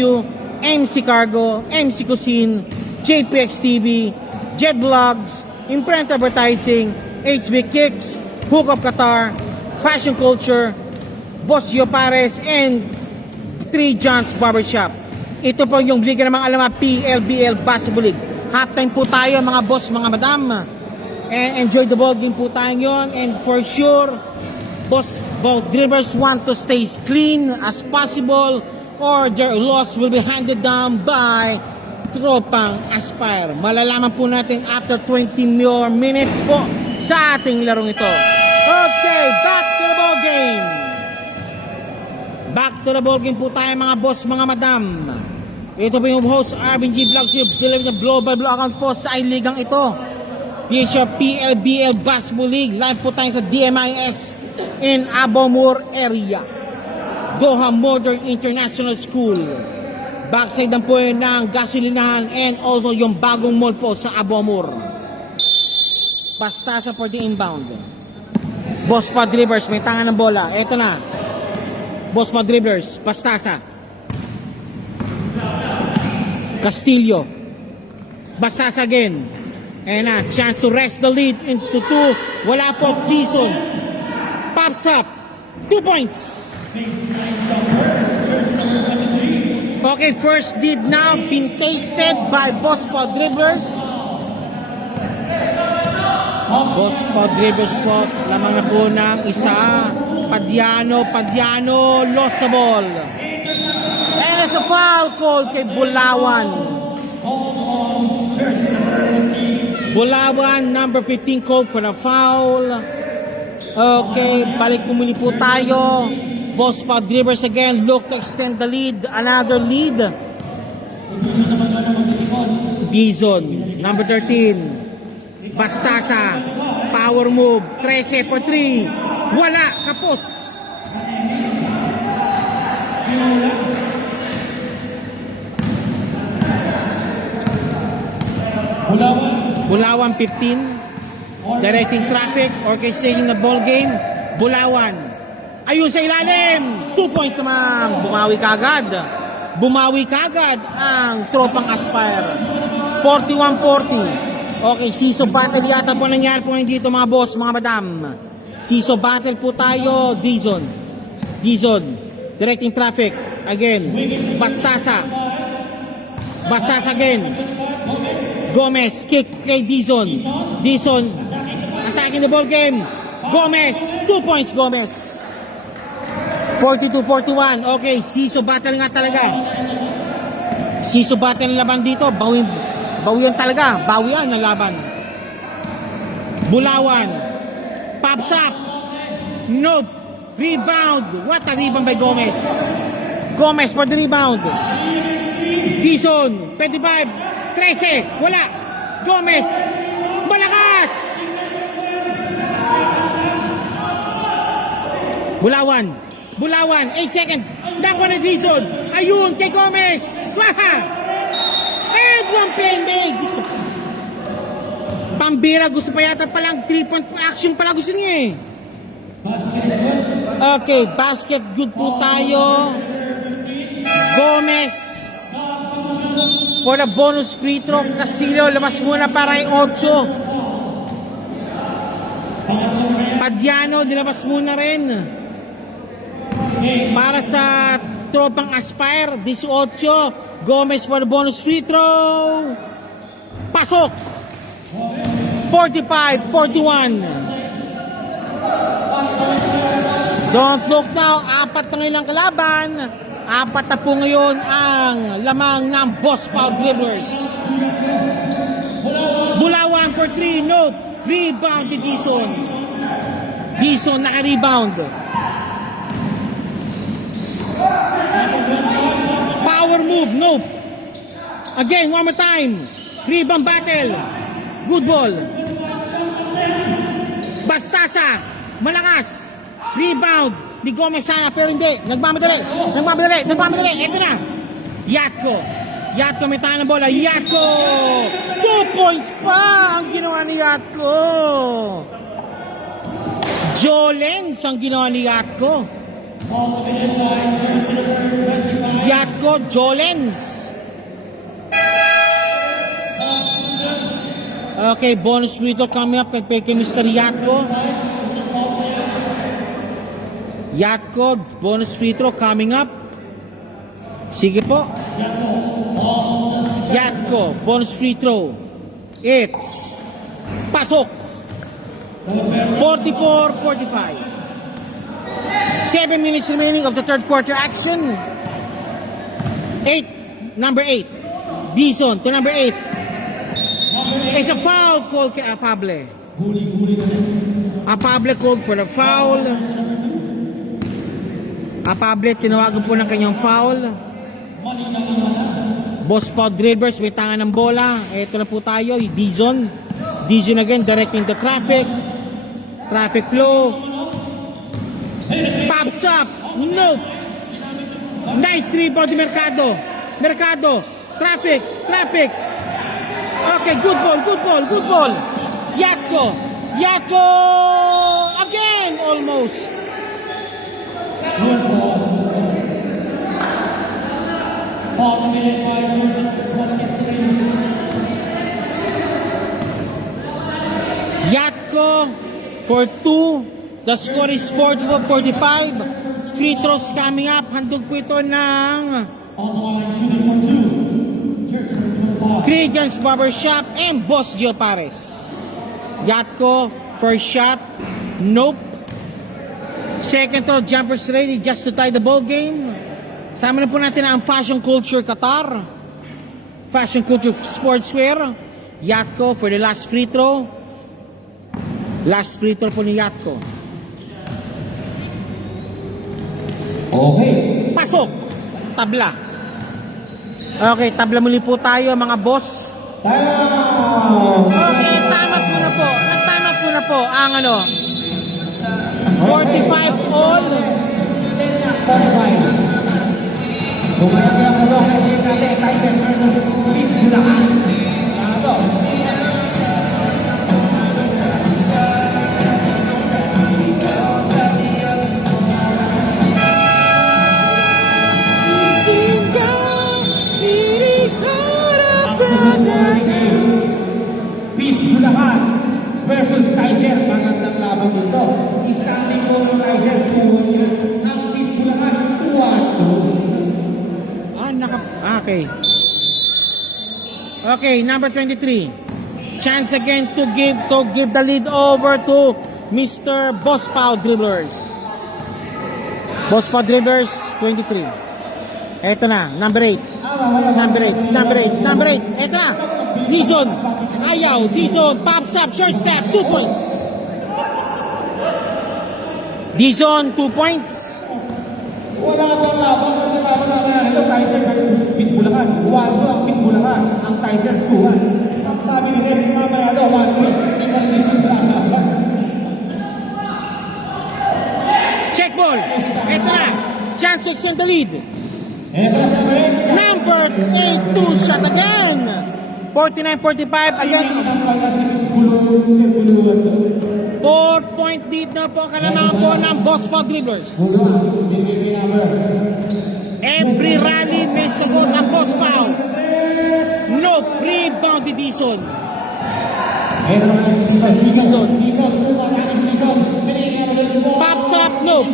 MC Cargo, MC Cuisine, JPX TV, Jet Vlogs, Imprint Advertising, HB Kicks, Hook Up Qatar, Fashion Culture, Boss Gio Pares, and 3 John's Barbershop. Ito po yung liga namang alaman PLBL Basketball League. Halftime po tayo mga boss, mga madam. And enjoy the ball game po tayo yun. And for sure, boss ball dribblers want to stay clean as possible or their loss will be handed down by tropang Aspire. Malalaman po natin after 20 more minutes po sa ating larong ito. Okay, back to the ball game. Back to the ball game po tayo mga boss, mga madam. Ito po yung host Arvin G. Vlogs, yung deliver the blow by blow account po sa ligang ito. PLBL Basketball League. Live po tayo sa DMIS in Abomur area. Doha Modern International School. Backside lang po yun ng gasolinahan and also yung bagong mall po sa Abomur. Bastasa for the inbound. Boss pa dribblers, may tangan ng bola. Ito na. Boss pa dribblers, Bastasa. Castillo. Bastasa again. And a chance to rest the lead into 2. Wala po, Dizon. Pops up. 2 points. Okay, first lead now been tasted by Boss Paul Dribblers. Boss Paul Dribblers po, lamang na po ng isa. Padiano, lost the ball. And it's a foul call kay Bulawan. Bulawan, number 15 called for the foul. Okay, balik pumuli po tayo. Boss Paul Dribblers again, look to extend the lead. Another lead. Dizon, number 13. Bastasa, power move, 13 for 3. Wala, kapos. Bulawan 15. Directing traffic, orchestrating the ball game. Bulawan. Ayun sa ilalim. 2 points naman. Bumawi kagad ang tropang Aspire. 41-40. Okay, siso battle yata po nangyari po ngayon dito mga boss, mga madam. Siso battle po tayo. Dizon. Directing traffic. Again. Bastasa again. Gomez, kick kay Dizon. Attacking the ball game. Gomez, 2 points Gomez. 42-41. Okay, siso battle nga talaga. Siso battle ng laban dito. Bawian talaga. Bawian ng laban. Bulawan. Pops up. Nope. Rebound. What a rebound by Gomez. Gomez for the rebound. Dizon, 25. 13. Wala. Gomez. Malakas. Bulawan, 8 seconds. Nakuha na Dizon. Ayun, kay Gomez. Waha! And one play made. Pambira, gusto pa yata palang 3-point action pala gusto niya eh. Okay, basket good po tayo. Gomez. For the bonus free throw, Castillo, labas muna para yung 8. Padiano, dinabas muna rin. Para sa tropang Aspire, 18. Gomez for the bonus free throw. Pasok. 45-41. Don't look now. 4 na ngayon ang kalaban. 4 na po ngayon ang lamang ng Boss Pau Dribblers. Bulawan for 3. Nope. Rebound ni Dizon. Naka-rebound. Power move, nope. Again, one more time. Rebound battle. Good ball. Bastasa. Malakas. Rebound ni Gomez sana pero hindi. Nagmamadali. Ito na. Yatko may tayo ng bola. Yatko. 2 points pa ang ginawa ni Yatko. Jolens ang ginawa ni Yatko. Jolens. Okay, bonus free throw coming up kay Mr. Yatko, bonus free throw coming up. Sige po. Yatko, bonus free throw. It's pasok. 44-45. 7 minutes remaining of the third quarter action. Number 8. Dizon to number 8. It's a foul called kay Apable. Apable called for the foul. Apable tinawagan po ng kanyang foul. Boss Pau Dribblers may tangan ng bola. Ito na po tayo, Dizon again directing the traffic flow. Pops up. Nope. Nice rebound ni Mercado. Traffic. Okay, good ball. Yatko. Again, almost. Yatko for 2. The score is 44-45. Free throws coming up. Handog po ito ng Cregan's Barbershop and Boss Gio Pares. Yatko, first shot. Nope. Second throw, jumpers ready just to tie the ball game. Sama na po natin ang Fashion Culture Qatar. Fashion Culture Sportswear. Yatko for the last free throw. Last free throw po ni Yatko. Okay. Pasok. Tabla. Okay, tabla muli po tayo mga boss. Timeout! Okay, nagtamat muna po. Nagtamat muna po ang 45 all. 45. Bumalaki ang ulo kasi natin Tyson versus Chris Bulacan. Ano? Chris Bulacan versus Tyson. Magandang laban dito. Standing po ng Tyson, 2-1 yan. Ang Chris Bulacan, 2-2. Okay. Okay, number 23. Chance again to give the lead over to Mr. Boss Pao Dribblers. Boss Pao Dribblers 23. Eto na, number 8. Number 8. Eto na. Dizon. Ayaw. Dizon. Pops up. Short step. 2 points. Dizon, 2 points. Wala bang laban kung ito Tyson versus Chris Bulacan. 1-2 ang Chris Bulacan. Ang Tyson 2-1. Ang sabi ni Derek mamaya daw, 1-3. Hindi mo nagising na ang laban. Check ball. Eto na. Chance to extend the lead. Eto na sa break. Number 8, 2 shot again. 49-45 again. Ang pala si Chris Bulacan. 4-point lead na po kalamangan po ng Boss Pao Dribblers. Every rally may sagot ang Boss Pao. No rebound ni Dizon. Pops up, no.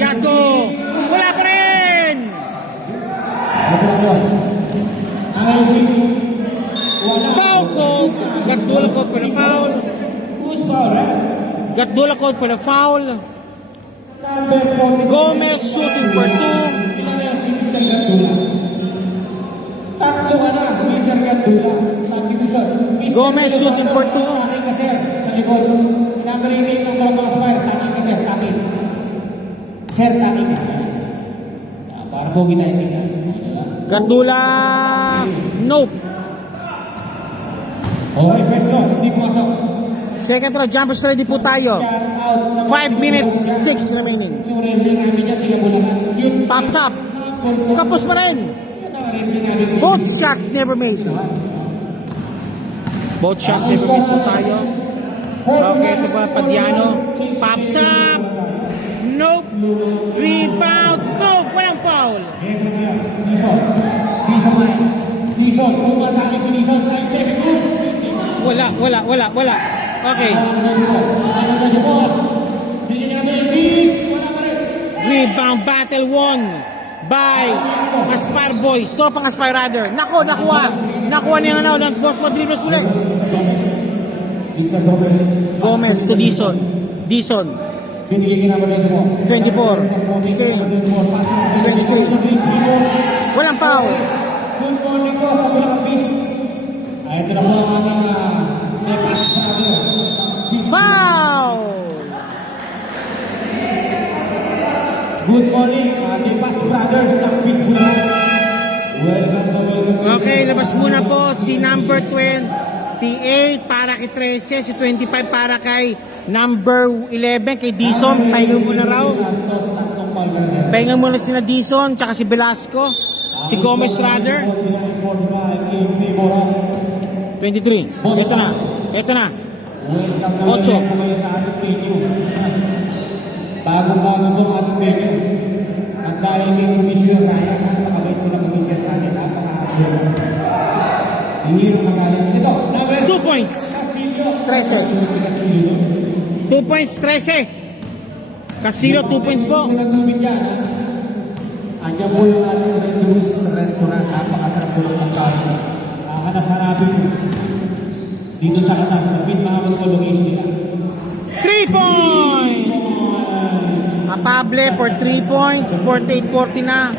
Yatko. Wala pa rin. Foul call. Gatdula called for the foul. Gatdula called for the foul. Gomez shooting for 2. Gomez shooting for 2. Para po kita hindi na. Gatdula. Nope. Okay, first row, hindi pumasok. Second round, jumpers ready po tayo. 5 minutes, 6 remaining. Yung referee namin yan, tiga Bulacan. Yun, Pops up. Kapos pa rin. yun ang referee namin. Both shots never made. Both shots never made po tayo. Okay, ito pa Padiano. Pops up. Nope. Rebound. Nope. Walang foul. Dizon, pumatake si Dizon sa stepping room. Wala. Okay. Rebound battle won by Aspire Boys. Tropang Aspire rather. Nakuha niya ng Boss Pao Dribblers ulit. Gomez to Dizon. Dizon. 24. Stay. 23. Walang foul. Good morning po sa Bulacan Beast. Ay, ito na po ang ating Nepas Brother. Foul! Good morning, Nepas Brothers ng Beast Bulacan. Welcome. Okay, labas muna po si number 28 para kay 13, si 25 para kay number 11 kay Dizon. Pahingan muna raw. Pahingan muna si na Dizon, tsaka si Velasco. Si Gomez rather. 23. Ito na. 8. Bago-bago po ang ating venue. At dahil kay Commissioner Ryan, napakabait po na Commissioner Ryan, napakahirap. Hindi rin magaling. Ito, number 2 points. 13. 2 points, 13. Casino, 2 points po. Nagtubig dyan, ha? Andiyan po yung ating Red Rose restaurant. Napakasarap po ng pagkain. Hanap-hanapin dito sa Qatar. Sa pinakaman po location nila. 3 points. Apable for 3 points. 48-40 na.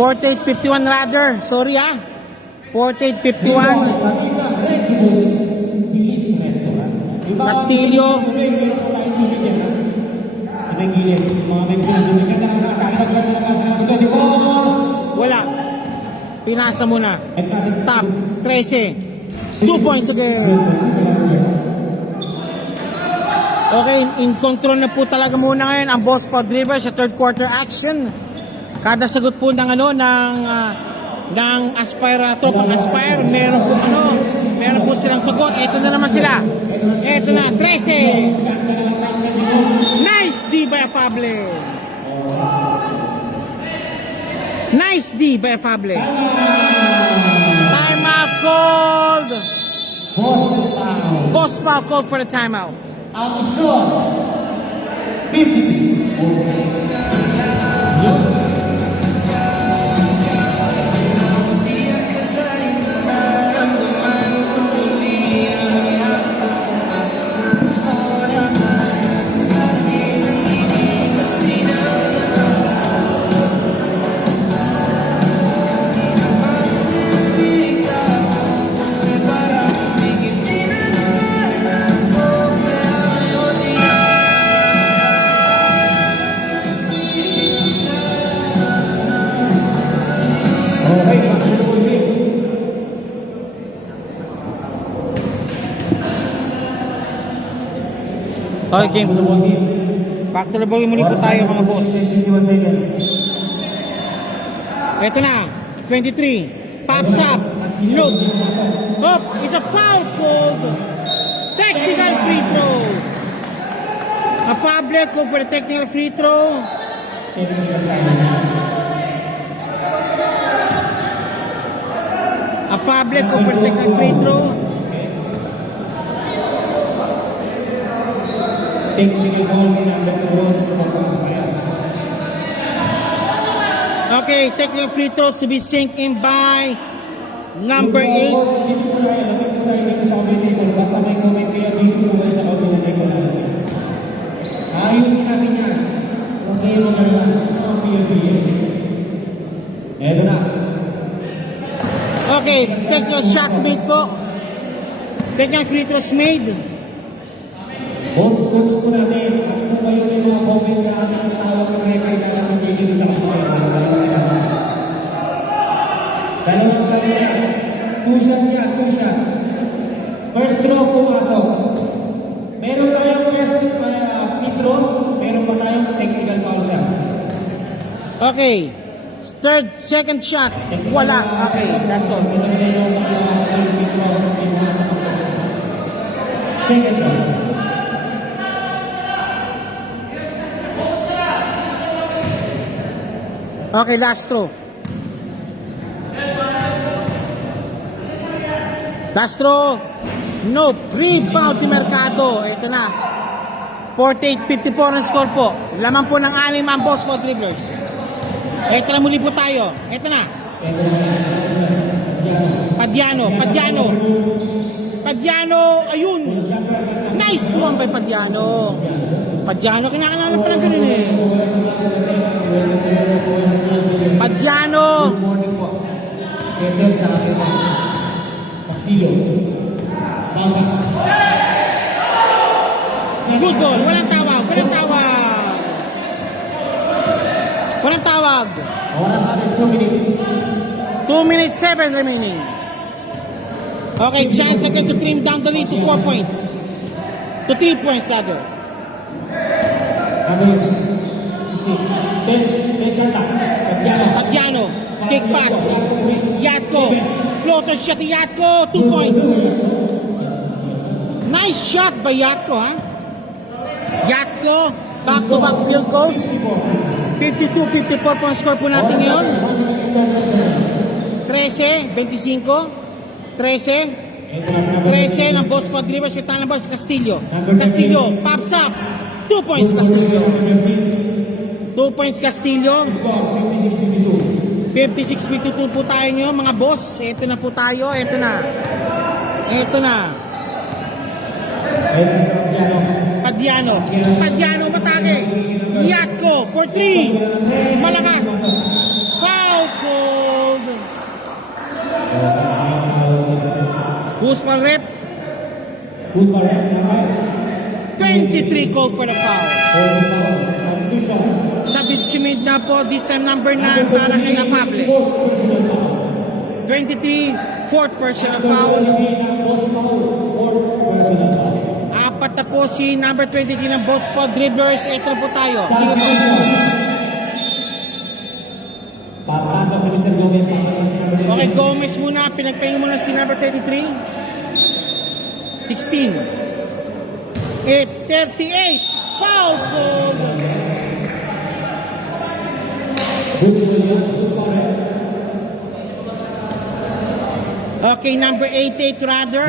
48-51 rather. Sorry 48-51. Sa tingnan, Red Rose Bilis Restaurant. Castillo. Meron po tayong tubig yan, ha? may gilid. Mga may sunod. Ganda na nakakaganda na sa ito. Di ba? Wala. Pinasa mo na. Top. 13. 2 points again. Okay, in control na po talaga muna ngayon ang Boss Pod River sa third quarter action. Kada sagot po ng ng Aspire, tropang Aspire, meron po silang sagot. Ito na naman sila. Ito na, 13. Nice D by Afable. Nice D by Afable. Timeout called. Boss foul called for the timeout. Ang score, 50. Okay, game. Back to the ball muli po tayo mga boss. Ito na, 23. Pops up. Look. Hop, it's a foul called. Technical free throw. A Afable called for the technical free throw. Afable called for the technical free throw. Okay, technical free throws to be synced in by number 8. Ayusin natin yan. Okay, mga eto na. Okay, technical shot made po. Technical free throws made. Coach po natin, at kung kayo may mga comments sa ating tawag ng record na natin dito sa kapatid, dalawang shot yan. 2 shot yan, 2 shot. First draw pumasok. Meron tayong first free throw, meron pa tayong technical foul shot. Okay, second shot. Wala. Okay, that's all. Second draw. Okay, last throw. Last throw. No. Rebound ni Mercado. Ito na. 48-54 ang score po. Laman po ng 6 ang Boss Pod Dribblers. Ito na muli po tayo. Ito na. Padiano. Ayun. Nice one by Padiano. Kinakailangan pa ng ganun eh. Padiano. Castillo. Bangkas. Good ball. Walang tawag. Oras natin 2 minutes. 2 minutes 7 remaining. Okay, chance again to trim down the lead to 4 points. To 3 points rather. Ano yun? Ten shot lang. Padiano. Kick pass. Yatko. Floater shot ni Yatko. 2 points. Nice shot by Yatko, ha? Yatko. Back-to-back field goals. 52-54 po ang score po natin ngayon. 13, 25, 13 ng Boss Pod Rivers with talent ball sa Castillo. Pops up. 2 points Castillo. 2 points Castillo. 56-52 po tayo ngayon mga boss. Ito na po tayo. Ito na. Padiano matake. Yatko for 3. Malakas. Foul called. Who's pa rep? 23 called for the foul. Substitution. Substitution na po, this time number 9 para kay Afable. 23, fourth personal foul. Apat na po si number 23 ng Boss po, dribblers. Ito na po tayo. Sige po. Papasok si Mr. Gomez. Okay, Gomez muna. Pinagpahinga muna si number 33. 16. 38. Foul call. Okay, number 88 rather.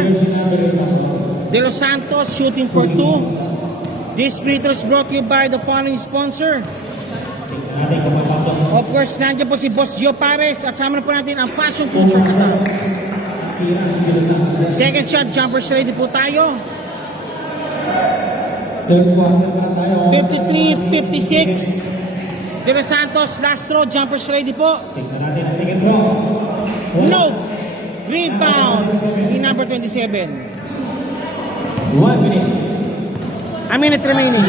De Los Santos shooting for 2. This free throw is brought to you by the following sponsor. Of course, nandiyan po si Boss Gio Pares at sama na po natin ang fashion teacher na. Second shot, jumpers ready po tayo. 53-56. De Los Santos, last throw, jumpers ready po. Tingnan natin ang second throw. No! Rebound ni number 27. 1 minute. A minute remaining.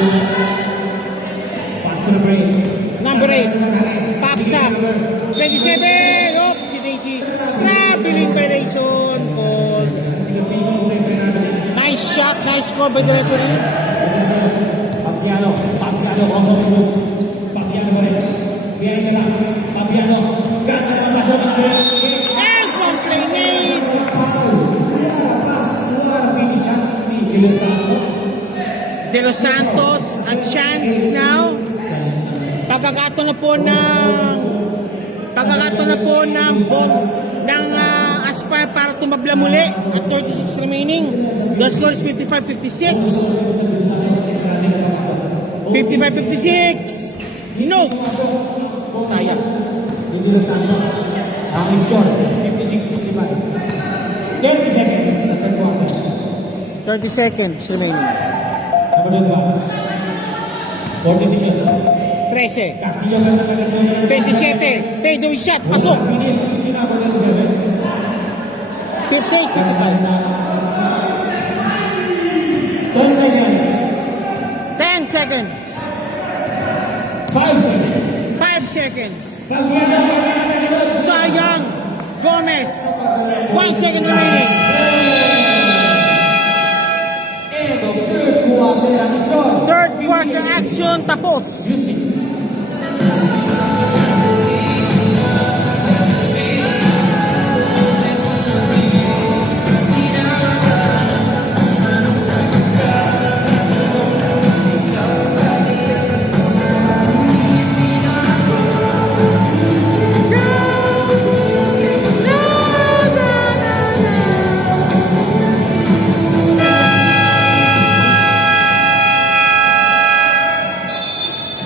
Pass to the break. Number 8. Pops up. 27. Oh, si Daisy. Traveling violation. Call. Nice shot. Nice call by the referee. Papiano, kosong terus. Papiano boleh. Biarin na lang. Papiano. Ganda naman masuk ng And complain made. De Los Santos, a chance now. Pagkakato na po ng Aspire para tumabla muli at 36 remaining. The score is 55-56. 55-56. No. Sayang. Hindi Los Santos. Ang score, 56-55. 30 seconds sa third quarter. 30 seconds remaining. Number 2. 4 division. 13. Castillo ganda agad doon. 27. Pay the shot. Pasok. 58, 55. 10 seconds. 10 seconds. 5 seconds. 5 seconds. Papiano. Sayang. Gomez. 1 second remaining. Third quarter action tapos.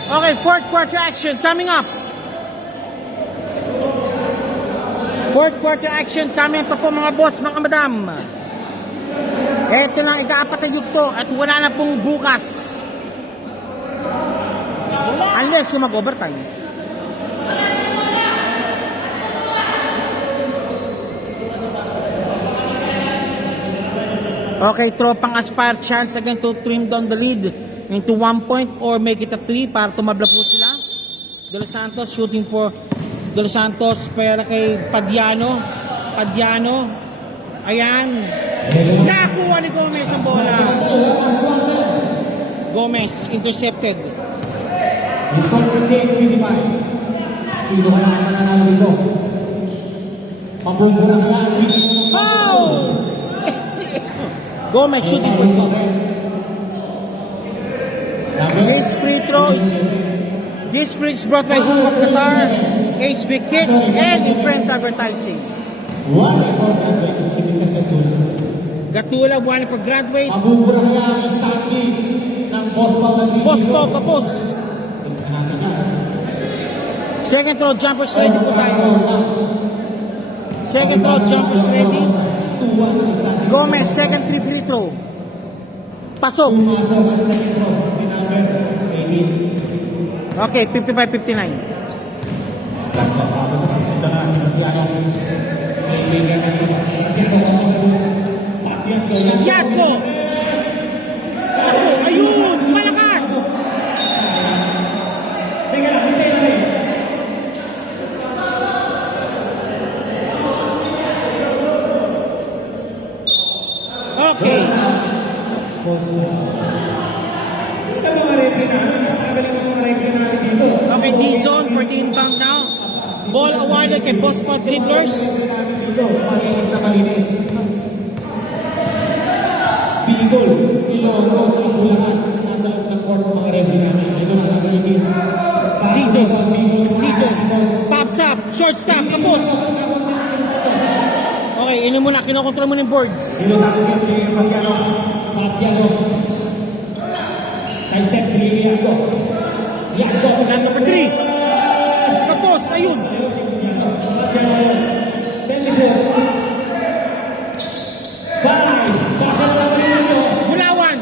Okay, fourth quarter action coming up. Fourth quarter action coming up po mga boss, mga madam. Ito lang ikaapat na yugto at wala na pong bukas. Unless yung mag-overtime. Okay, tropang Aspire chance again to trim down the lead into 1 point or make it a 3 para tumabla po sila. De Los Santos shooting for De Los Santos para kay Padiano. Ayan. Nakuha ni Gomez ang bola. Gomez intercepted. Score 28-25. Sino kaya ang mananalo dito? Pabunggo na yan. Foul! Gomez shooting for 2. This free throw is brought by Home of Qatar, HB Kids, and Imprint Advertising. Gatula, buwan na pag-graduate. Mabubura kaya ang starting ng Boss po, kapos. Second throw, jumpers ready po tayo. Second throw, jumpers ready. Gomez, second free throw. Pasok. Okay, 55-59. Yatko. Ako, ayun. Boss. Ito mga referee natin. Magaling ang mga referee natin dito. Okay, D-zone for the inbound now. Ball awarded kay Boss Pod Dribblers. Dito, malinis na malinis. Bigol, Ilonggo, at Bulacan. Nasa loob ng court mga referee natin. Ito na nagagigil. D-zone. Pops up. Short stop. Kapos. Okay, inom muna. Kinokontrol mo ng boards. Dito sa akin kay Mariano. Mariano. Side step, Mariano. Mariano. Line number 3. Kapos. Ayun. Bulawan.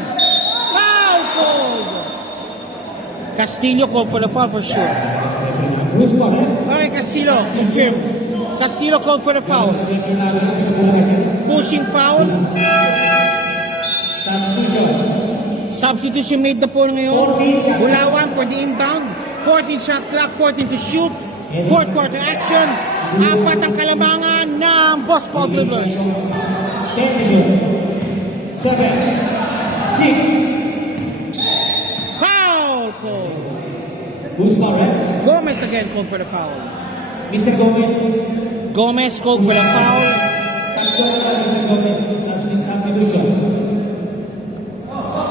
Foul call. Castillo called for the foul for sure. Okay, Castillo. Confirm. Castillo called for the foul. Pushing foul. Substitution made the foul ngayon. Bulawan for the inbound. 14 shot clock, 14 to shoot. Fourth quarter action. Apat ang kalamangan ng Boss Pod Dribblers. 7, 6. Foul call. Who's correct? Gomez again called for the foul. Mr. Gomez. Gomez called for the foul. Mr. Gomez. Substitution.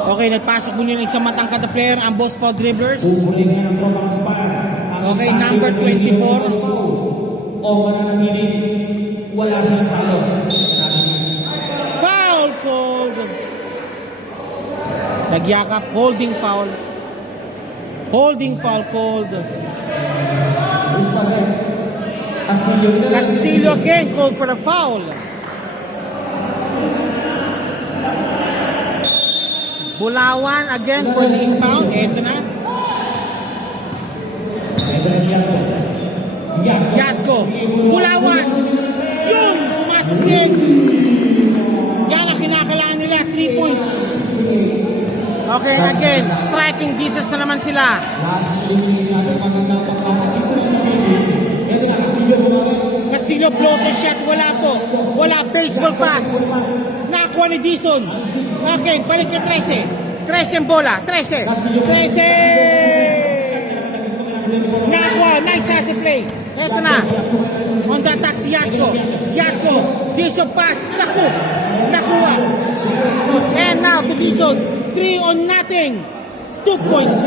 Okay, nagpasok mo nyo ng isang matangkad na player ang Boss Pod Dribblers. Huli na yan ang tropang Aspire. Okay, number 24. O mananatili, wala siyang follow. Foul called. Nagyakap, holding foul. Holding foul called. Who's correct? Castillo. Castillo again called for the foul. Bulawan again for the inbound. Eto na. Ito na siya to. Yatko. Bulawan. Yun! Pumasok din. Yan ang kinakailangan nila. 3 points. Okay, again. Striking distance na naman sila. Lahat ng elimination natin magandang pagkakakit ko lang sa baby. Ito na, Castillo bumalik. Castillo floater shot. Wala po. Wala. Baseball pass. Nakakuha ni Dizon. Okay, balik kay 13. 13 ang bola. 13. 13! Nakakuha. Nice as a play. Eto na. On the attack si Yatko. Yatko. Dizon pass. Naku. Nakuha. And now to Dizon. 3 on nothing. 2 points.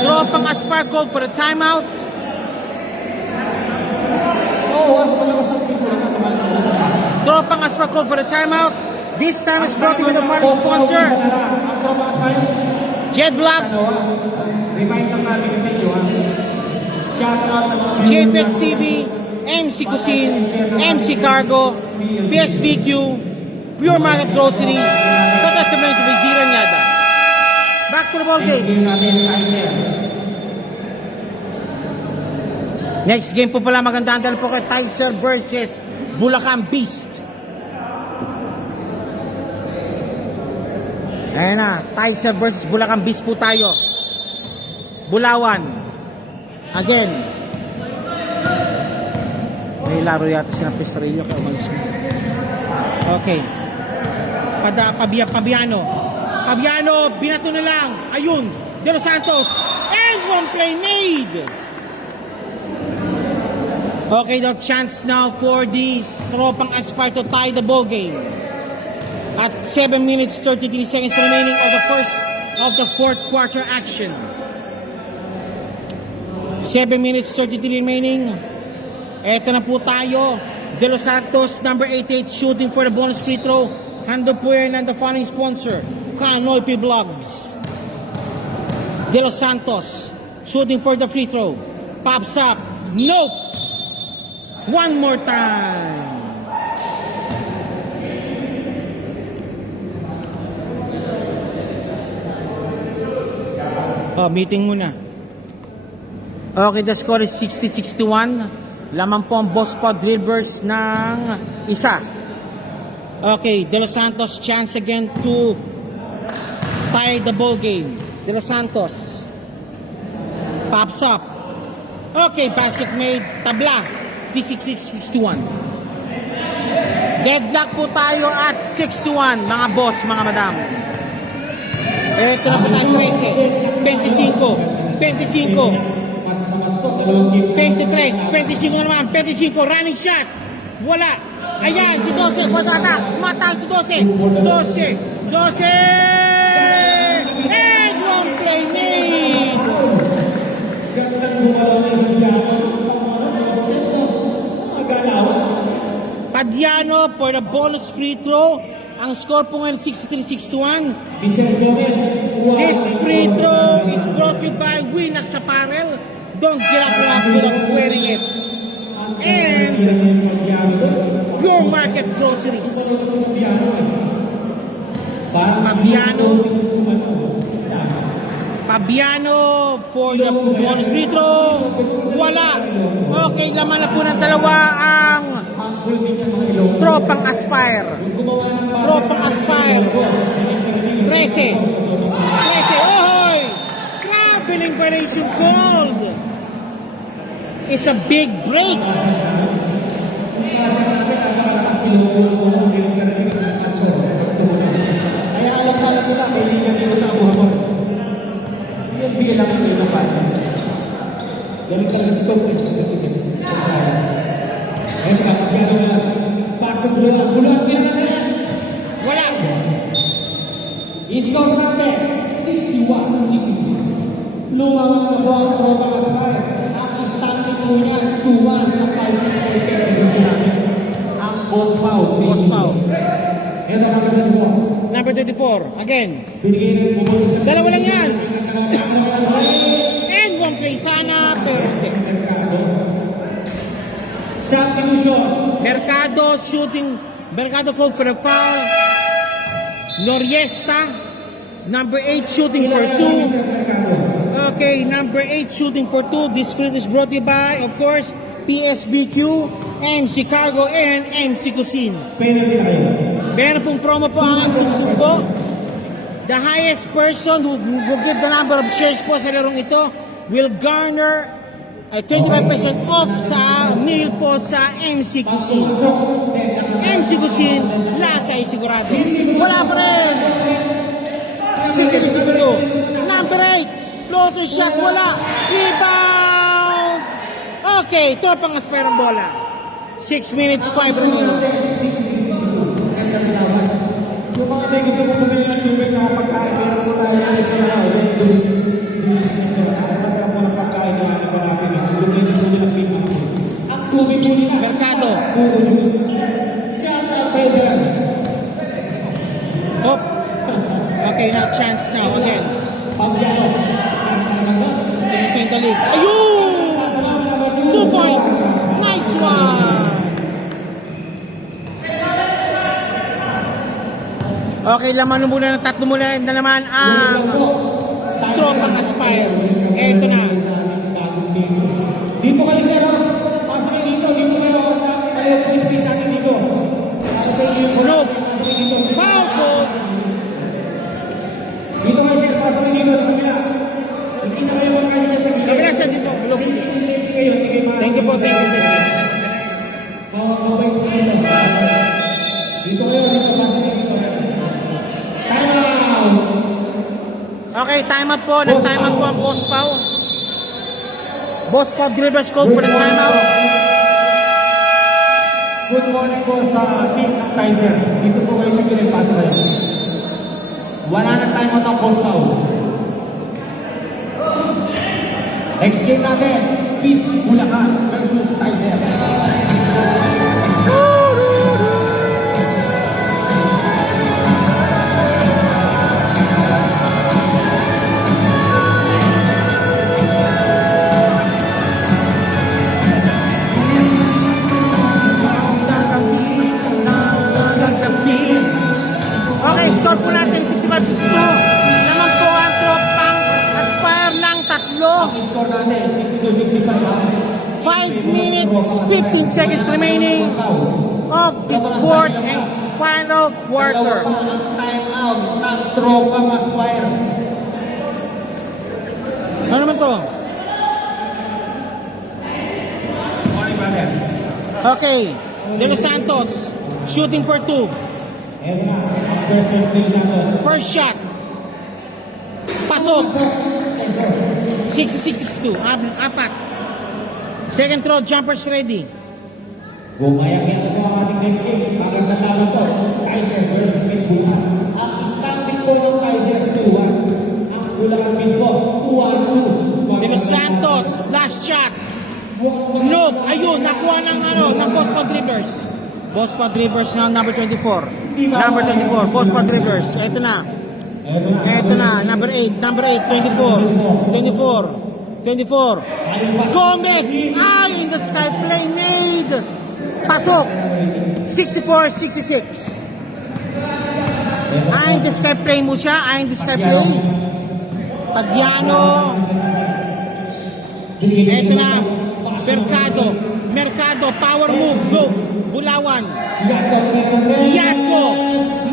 Tropang Aspire called for the timeout. Tropang Aspire called for the timeout. This time it's brought to you with a partner sponsor, Jet Blocks, Remind lang natin sa inyo, ha? Shoutout sa mga JPEX TV, MC Cuisine, MC Cargo, PSBQ, Pure Market Groceries, Pagkasabihin sa Bezira Nyada. Back to the ball game. Next game po pala magandang dahil po kay Tyser versus Bulacan Beast. Ayan na, Tyser versus Bulacan Beast po tayo. Bulawan. Again. May laro yata si Pesarello kaya umalis na. Okay. Pabiano. Pabiano, binato na lang. Ayun, De Los Santos. And one play made. Okay, the chance now for the Tropang Aspire to tie the ball game. At 7 minutes 33 seconds remaining of the fourth quarter action. 7 minutes 33 remaining. Eto na po tayo. De Los Santos, number 88, shooting for the bonus free throw. Hando po yan ng the following sponsor, Kanoy P Vlogs. De Los Santos, shooting for the free throw. Pops up. Nope. One more time. Oh, meeting muna. Okay, the score is 60-61. Lamang po ang Boss Pod Dribblers ng isa. Okay, De Los Santos chance again to tie the ball game. De Los Santos pops up. Okay, basket made. Tabla. 66-61. Deadlock po tayo at 61, mga boss, mga madam. Ito na po tayo, 13, 25, 25, 23, 25 na naman, 25, running shot. Wala. Ayan, si 12, pag-attack. Matay si 12. 12, 12. And one play made. Padiano for the bonus free throw. Ang score po ngayon 63-61. This free throw is brought to you by Winax Apparel. Don't get up relax without wearing it. And Pure Market Groceries. Pabiano for the bonus free throw. Wala. Okay, laman na po ng dalawa ang Tropang Aspire. Tropang Aspire. 13. 13. Ohoy! Traveling variation called. It's a big break. Kaya alam pala nila, may linya dito sa buhabon. Yung bigyan lang ito ng pasa. Ganun ka lang sa scope eh. Ayos ka, pagkano na pasok bulan. Bulan, meron na kaya. Wala. I-score natin, 61-60. Lumang na po ang Tropang Aspire. Ang standing po niya, 2-1 sa 5-6 natin. Ang Boss Pau. Boss Pau. Ito ang maganda po. Number 34. Again. Binigay ng bumulong. Dalawa lang yan. And one play sana, pero hindi. Substitution. Mercado shooting. Mercado called for the foul. Noriesta. Number 8 shooting for 2. Okay, number 8 shooting for 2. This field is brought to you by, of course, PSBQ, MC Cargo, and MC Cuisine. Penalty na kayo. Meron pong promo po ang susubo. The highest person who give the number of shares po sa larong ito will garner a 25% off sa meal po sa MC Cuisine. MC Cuisine, lasa ay sigurado. Wala pa rin. 62. Number 8. Floating shot, wala. Rebound. Okay, Tropang Aspire ang bola. 6 minutes, 5 remaining. Yung mga may gusto mo bumili ng tubig na pagkain, meron po tayo ng restaurant, red juice. Kasi po ng pagkain na hanap natin na bumili ng tubig ng pima. Ang tubig po nila, Mercado. puro juice. Shout out sa iyo. Oh. Okay, now chance now again. Pabiano. Tenta lead. Ayun! 2 points. Nice one. Okay, laman muna ng tatlo muna na naman ang Tropang Aspire. Eto na. Dito kayo sir, pasok kayo dito, dito kayo. Kayo, space natin dito. Punog. Foul po. Dito kayo sir, pasok kayo dito sa kabila. Hindi na kayo magkain sa gilid. Kabila sa dito. Punog. Safety kayo, hindi kayo maaari. Thank you po, thank you. Mabait po kayo. Dito kayo, dito, pasok kayo dito. Time out! Okay, time up po. Nag-time up po ang Boss Pau. Boss Pau delivers code for the time out. Good morning po sa team ng Kaiser. Dito po kayo sa gilid, pasok kayo. Wala na time out ang Boss Pau. Next game natin, Peace Bulacan versus Kaiser. Okay, score po natin 65-62. Naman po ang Tropang Aspire ng tatlo. Ang score natin, 62-65 ha. 5 minutes, 15 seconds remaining of the fourth and final quarter. Dalawa pa ang time out ng Tropang Aspire. Ano naman to? Morning, brother. Okay, De Los Santos. Shooting for 2. Eto na, ang first shot ni Santos. First shot. Pasok. 66-62. Apat. Second throw, jumpers ready. Bumayang-yang ito ang ating next game. Parang natalo to. Kaiser versus Miss Bulacan. Ang standing po ng Kaiser, 2-1. Ang Bulacan mismo, 2-2. De Los Santos, last shot. Nope, ayun, nakuha ng Boss Pod Rivers. Boss Pod Rivers na number 24. Number 24, Boss Pod Rivers. Ito na. Ito na, number 8, 24. Gomez, in the sky, play made. Pasok. 64-66. In the sky play mo siya, in the sky play. Padiano. Ito na, Mercado, power move, go. Bulawan. Yatko.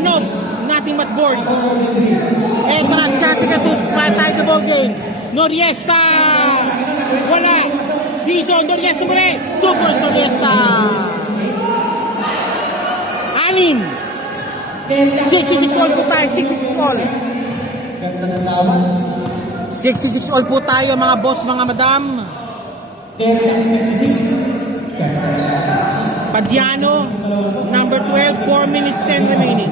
Nope, nothing but boards. Ito na, chance ka to tie the ball game. Noriesta. Wala. Dizon, Noriesta muli. 2 points, Noriesta. 66 all po tayo, 66 all. 66 all po tayo, mga boss, mga madam. Padiano, number 12, 4 minutes 10 remaining.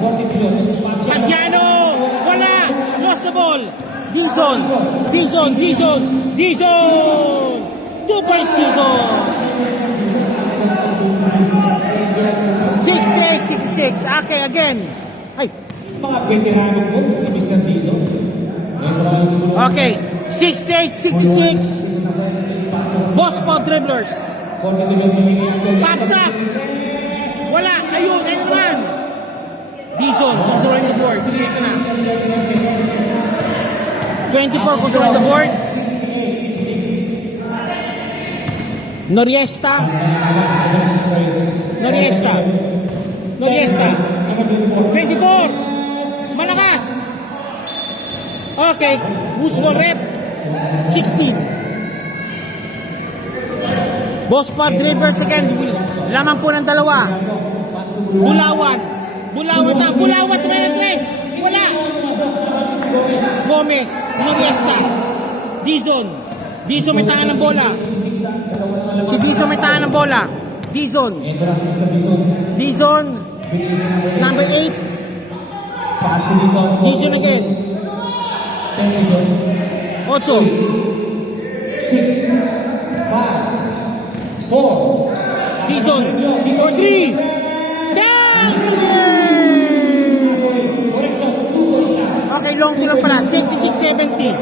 Padiano, wala, lost the ball. Dizon, 2 points Dizon. 68-66, okay, again. Ay, Mga veterano po, si Mr. Dizon. okay, 68-66. Boss Pod Dribblers. Pops up. Wala, ayun naman. Dizon, controlling the board. Ito na. 24 controlling the boards. Noriesta. 24. Malakas. Okay, who's ball rep? 16. Boss Pod Dribblers again. Laman po ng dalawa. Bulawan na. Bulawat may nag-dress. Wala. Gomez. Noriesta. Dizon may tangan ng bola. Si Dizon may tangan ng bola. Dizon, number 8. Dizon again. 8. 6, 5, 4. Dizon, for 3. Dance again! Okay, long to lang pala. 76-70.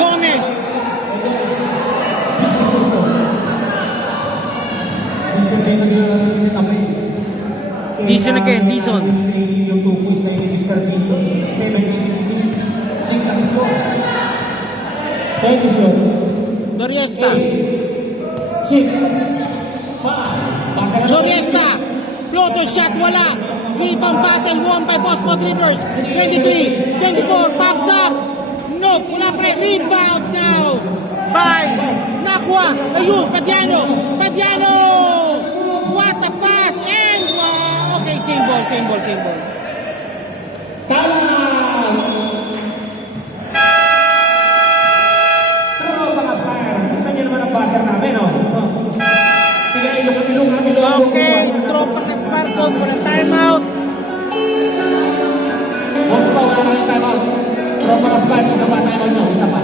Gomez. Dizon again, Dizon. Yung 2 points na yung Mr. Dizon, 70-60. 6 ang score. Thank you, sir. Noriesta. 6, 5. Noriesta. Floater shot, wala. Rebound battle won by Boss Pod Rivers. 23-24, pops up. Nope, wala pa rin. Rebound now by Nakwa. Ayun, Padiano. What a pass. And wow. Okay, same ball. Tama! Pero mga Aspire, tignan nyo naman ang buzzer namin, no? Ilong. Okay, tropa ka Sparkle for a timeout. Boss pa, wala kang timeout. Tropa ng Aspire, isa pa timeout nyo, isa pa.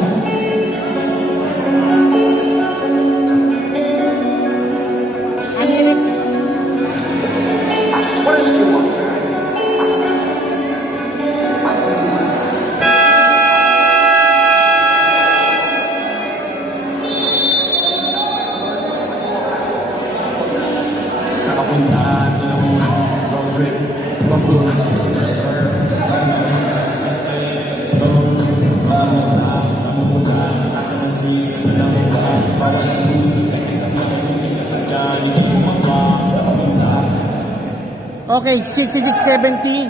Okay, 66-70.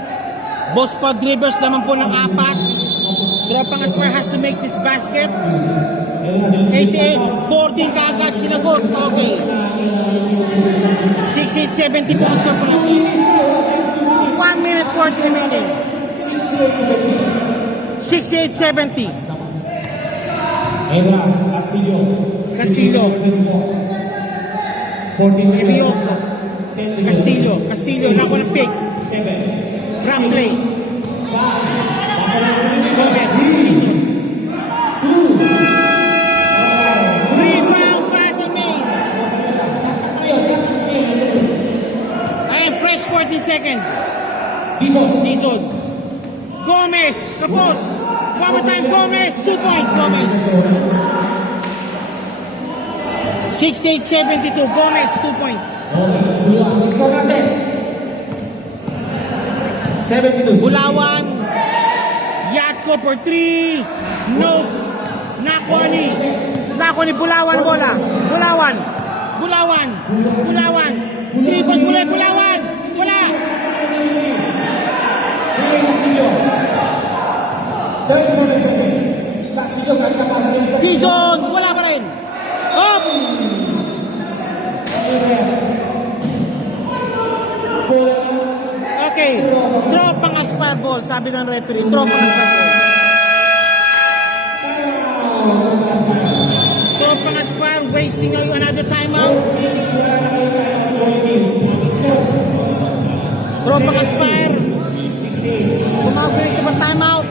Boss Pod Rivers naman po ng 4. Tropang Aspire has to make this basket. 88, 14 kaagad sinagot. Okay. 68-70 po ang score po natin. 1 minute 40 remaining. 68-70. Ebra, Castillo. Castillo. 14 Ebioco. Castillo. Castillo. Nako ng pick. 7. Ramplay. Gomez. Rebound battle main. I am fresh 14 seconds. Dizon. Gomez. Kapos. One more time. Gomez. 2 points. Gomez. 68-72. Gomez. 2 points. Score natin. 72. Bulawan. Yatko for 3. No. Nako ni Bulawan bola. Bulawan. 3 points muli. Bulawan. Wala. Castillo. 37 seconds. Castillo, kahit kapasa sa Dizon. Wala pa rin. Up. Okay. Tropang Aspire ball. Sabi ng referee. Tropang Aspire ball. Tropang Aspire wasting another timeout. Tropang Aspire. Tumawag sa timeout.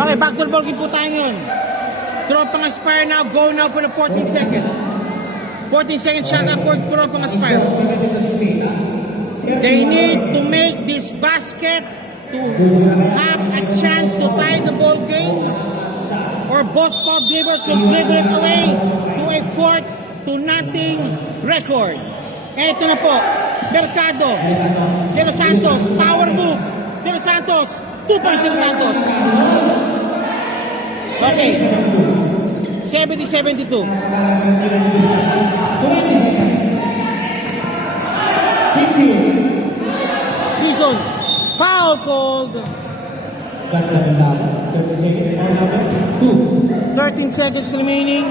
Okay, backdoor ball game po tayo ngayon. Tropang Aspire now, go now for the 14 second. 14 second shot up for Tropang Aspire. They need to make this basket to have a chance to tie the ball game, or Boss Pop Givers will dribble it away to a 4-0 record. Eto na po, Mercado, De Los Santos, power move, De Los Santos, 2 points De Los Santos. Okay, 70-72. Dizon, foul called. 13 seconds remaining.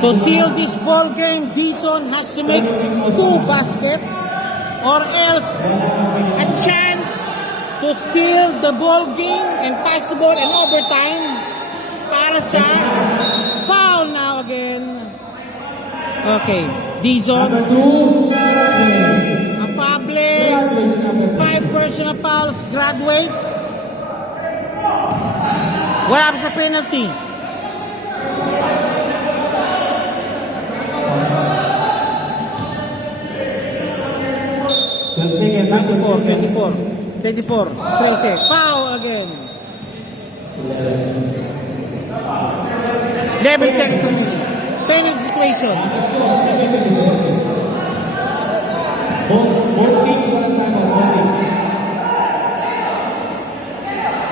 To seal this ball game, Dizon has to make 2 baskets, or else a chance to steal the ball game and pass the ball in overtime para sa foul now again. Okay, Dizon. Afable, 5 personal fouls, graduate. Wala pa sa penalty. Sige, 24, 13 foul again. 11 seconds remaining. Penalty situation. Both teams walang timeout.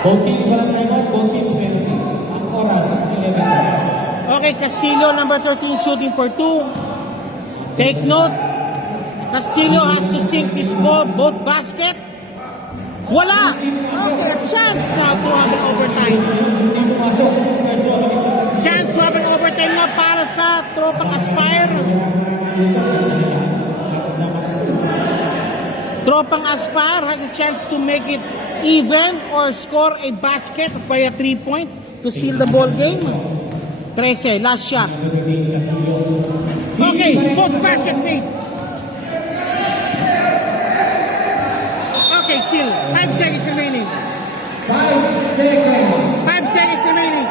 Both teams walang timeout. Both teams penalty. Ang oras, 11 seconds. Okay, Castillo, number 13, shooting for 2. Take note, Castillo has to sink this ball, both basket. Wala! Okay, a chance now to have an overtime. Hindi pumasok. Chance to have an overtime na para sa Tropang Aspire. Tropang Aspire has a chance to make it even or score a basket by a 3-point to seal the ball game. 13, last shot. Okay, both basket made. Okay, seal. 5 seconds remaining. 5 seconds. 5 seconds remaining.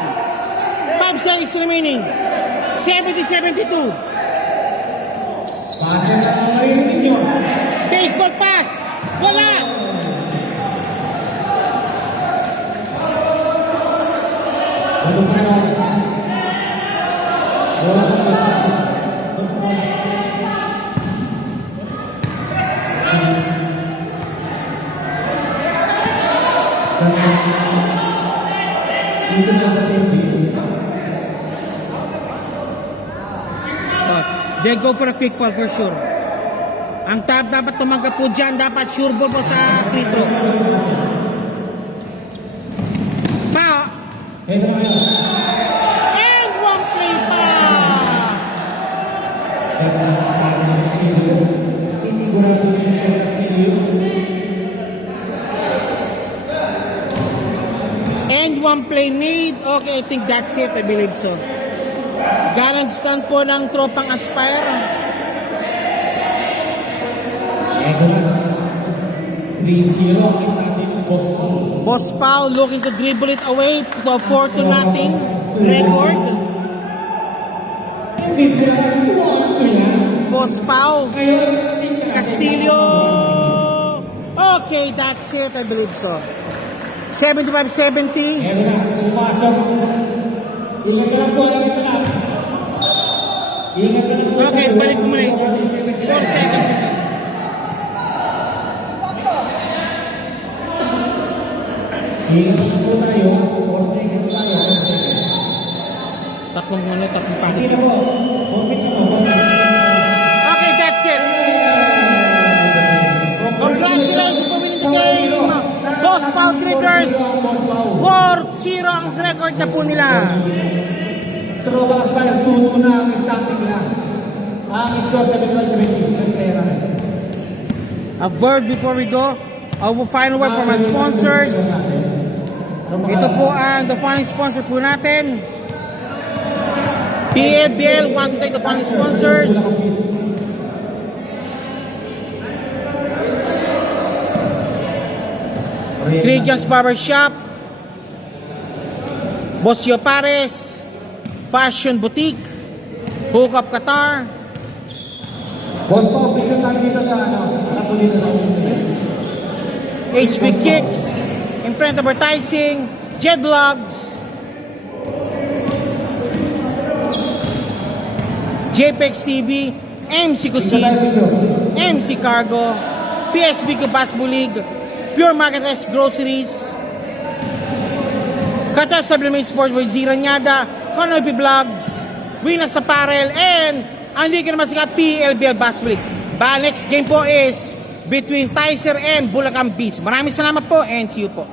5 seconds remaining. 70-72. Pasa na ang maririnig nyo. Baseball pass. Wala. Ano pa na oras? Wala ka basta. Dito na sa TV. They go for a quick foul for sure. Ang dapat tumanggap po dyan, dapat sure ball po sa free throw. Pa! Ito na kayo. And one play pa! Sigurado din sa studio. And one play made. Okay, I think that's it. I believe so. Garant stand po ng tropang Aspire. Ito na. 3-0 ang starting Boss Paul. Boss Pau looking to dribble it away to a 4-0 record. Please, Boss Pau. ngayon, Castillo. Okay, that's it. I believe so. 75-70. Ito na, pumasok. Ilan ka lang po, ilan ka lang. Ingat ka lang po. Okay, balik mo muna. 4 seconds. Ingat lang po tayo. 4 seconds tayo. 4 seconds. Tatlong Hindi panik. na po. Compete na po. Okay, that's it. Congratulations for winning the game. Boss Pau Dribblers. 4-0 ang record na po nila. Tropa Aspire, 2-2 na ang starting nila. Ang score 71-70. Mas kaya namin. A word before we go. Our final word from our sponsors. Ito po ang the final sponsor po natin. PLBL wants to thank the final sponsors. Christian's Barbershop, Bosio Pares, Fashion Boutique, Hookup Qatar, Boss po, picture tayo dito sa ano dito sa HB Kicks, Imprint Advertising, Jet Vlogs, JPEX TV, MC Cuisine, MC Cargo, PSB Basketball League, Pure Market Rest Groceries, Qatar Sublimate Sports with Ziranyada, Konopi Vlogs, Winners Apparel, and ang liga naman sa PLBL Basketball League. Next game po is between Tizer and Bulacan Beast. Maraming salamat po and see you po.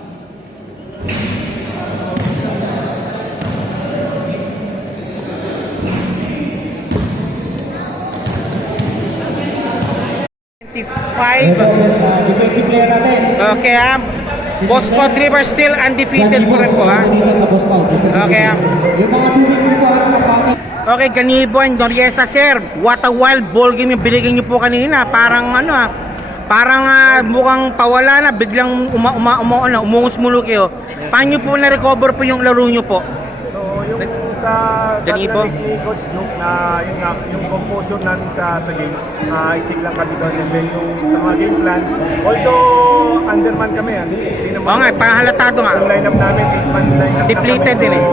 sa defensive player natin. Okay ha. Boss po Dribblers still undefeated po rin po ha. Dito sa Boss Paul. Okay ha. Yung mga tubig mo po ang napati. Okay, Ganibo and Noriesa sir. What a wild ball game yung binigay niyo po kanina. Parang ano ha. Parang mukhang pawala na, biglang umungus-mulo kayo. Paano po na-recover po yung laro nyo po? So yung sa Ganibo? sabi ni Coach Duke na yun nga, yung composure namin sa game, stick lang kami doon, and then yung sa mga game plan, although underman kami, hindi naman Oo nga, panghalatado nga. yung lineup namin, 8-man lineup Depleted na kami. din eh.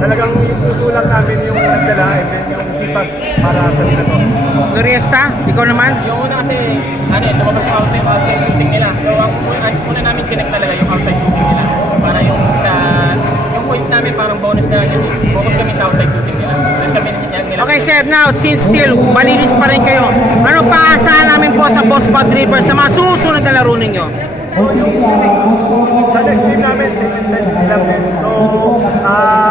Talagang yung puso lang namin yung nagdala, and then yung sipag para sa nila. Noriesta, ikaw naman? Yung una kasi, lumabas yung outside shooting nila. So, ang una namin chinek talaga yung outside shooting nila. Para yung sa, yung points namin parang bonus na yun. Focus kami sa outside shooting nila. Then kami nila. Okay sir, now since still malinis pa rin kayo, ano paasahan namin po sa Boss Bad Dribblers sa mga susunod na laro ninyo? So yung sa next game namin, same intensity lang din. So,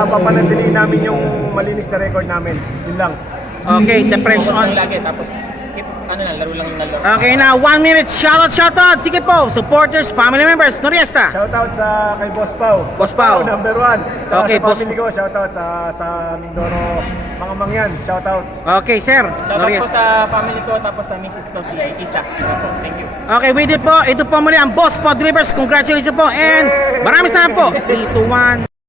papanandali namin yung malinis na record namin. Yun lang. Okay, the press Focus on. lang lagi. Tapos, keep, laro lang yung laro. Okay, now 1 minute, shoutout. Sige po, supporters, family members, Noriesta. Shoutout sa kay Boss Pau. Boss Pau. Number 1. Okay, sa Boss family ko, shoutout sa Mindoro, mga mangyan. Shoutout. Okay sir, Shoutout po Noriesta. sa family ko, tapos sa Mrs. ko, si Isa. Thank you. Okay, with it po, ito po muli ang Boss Bad Dribblers. Congratulations po and maraming salamat po. 3, 2, 1.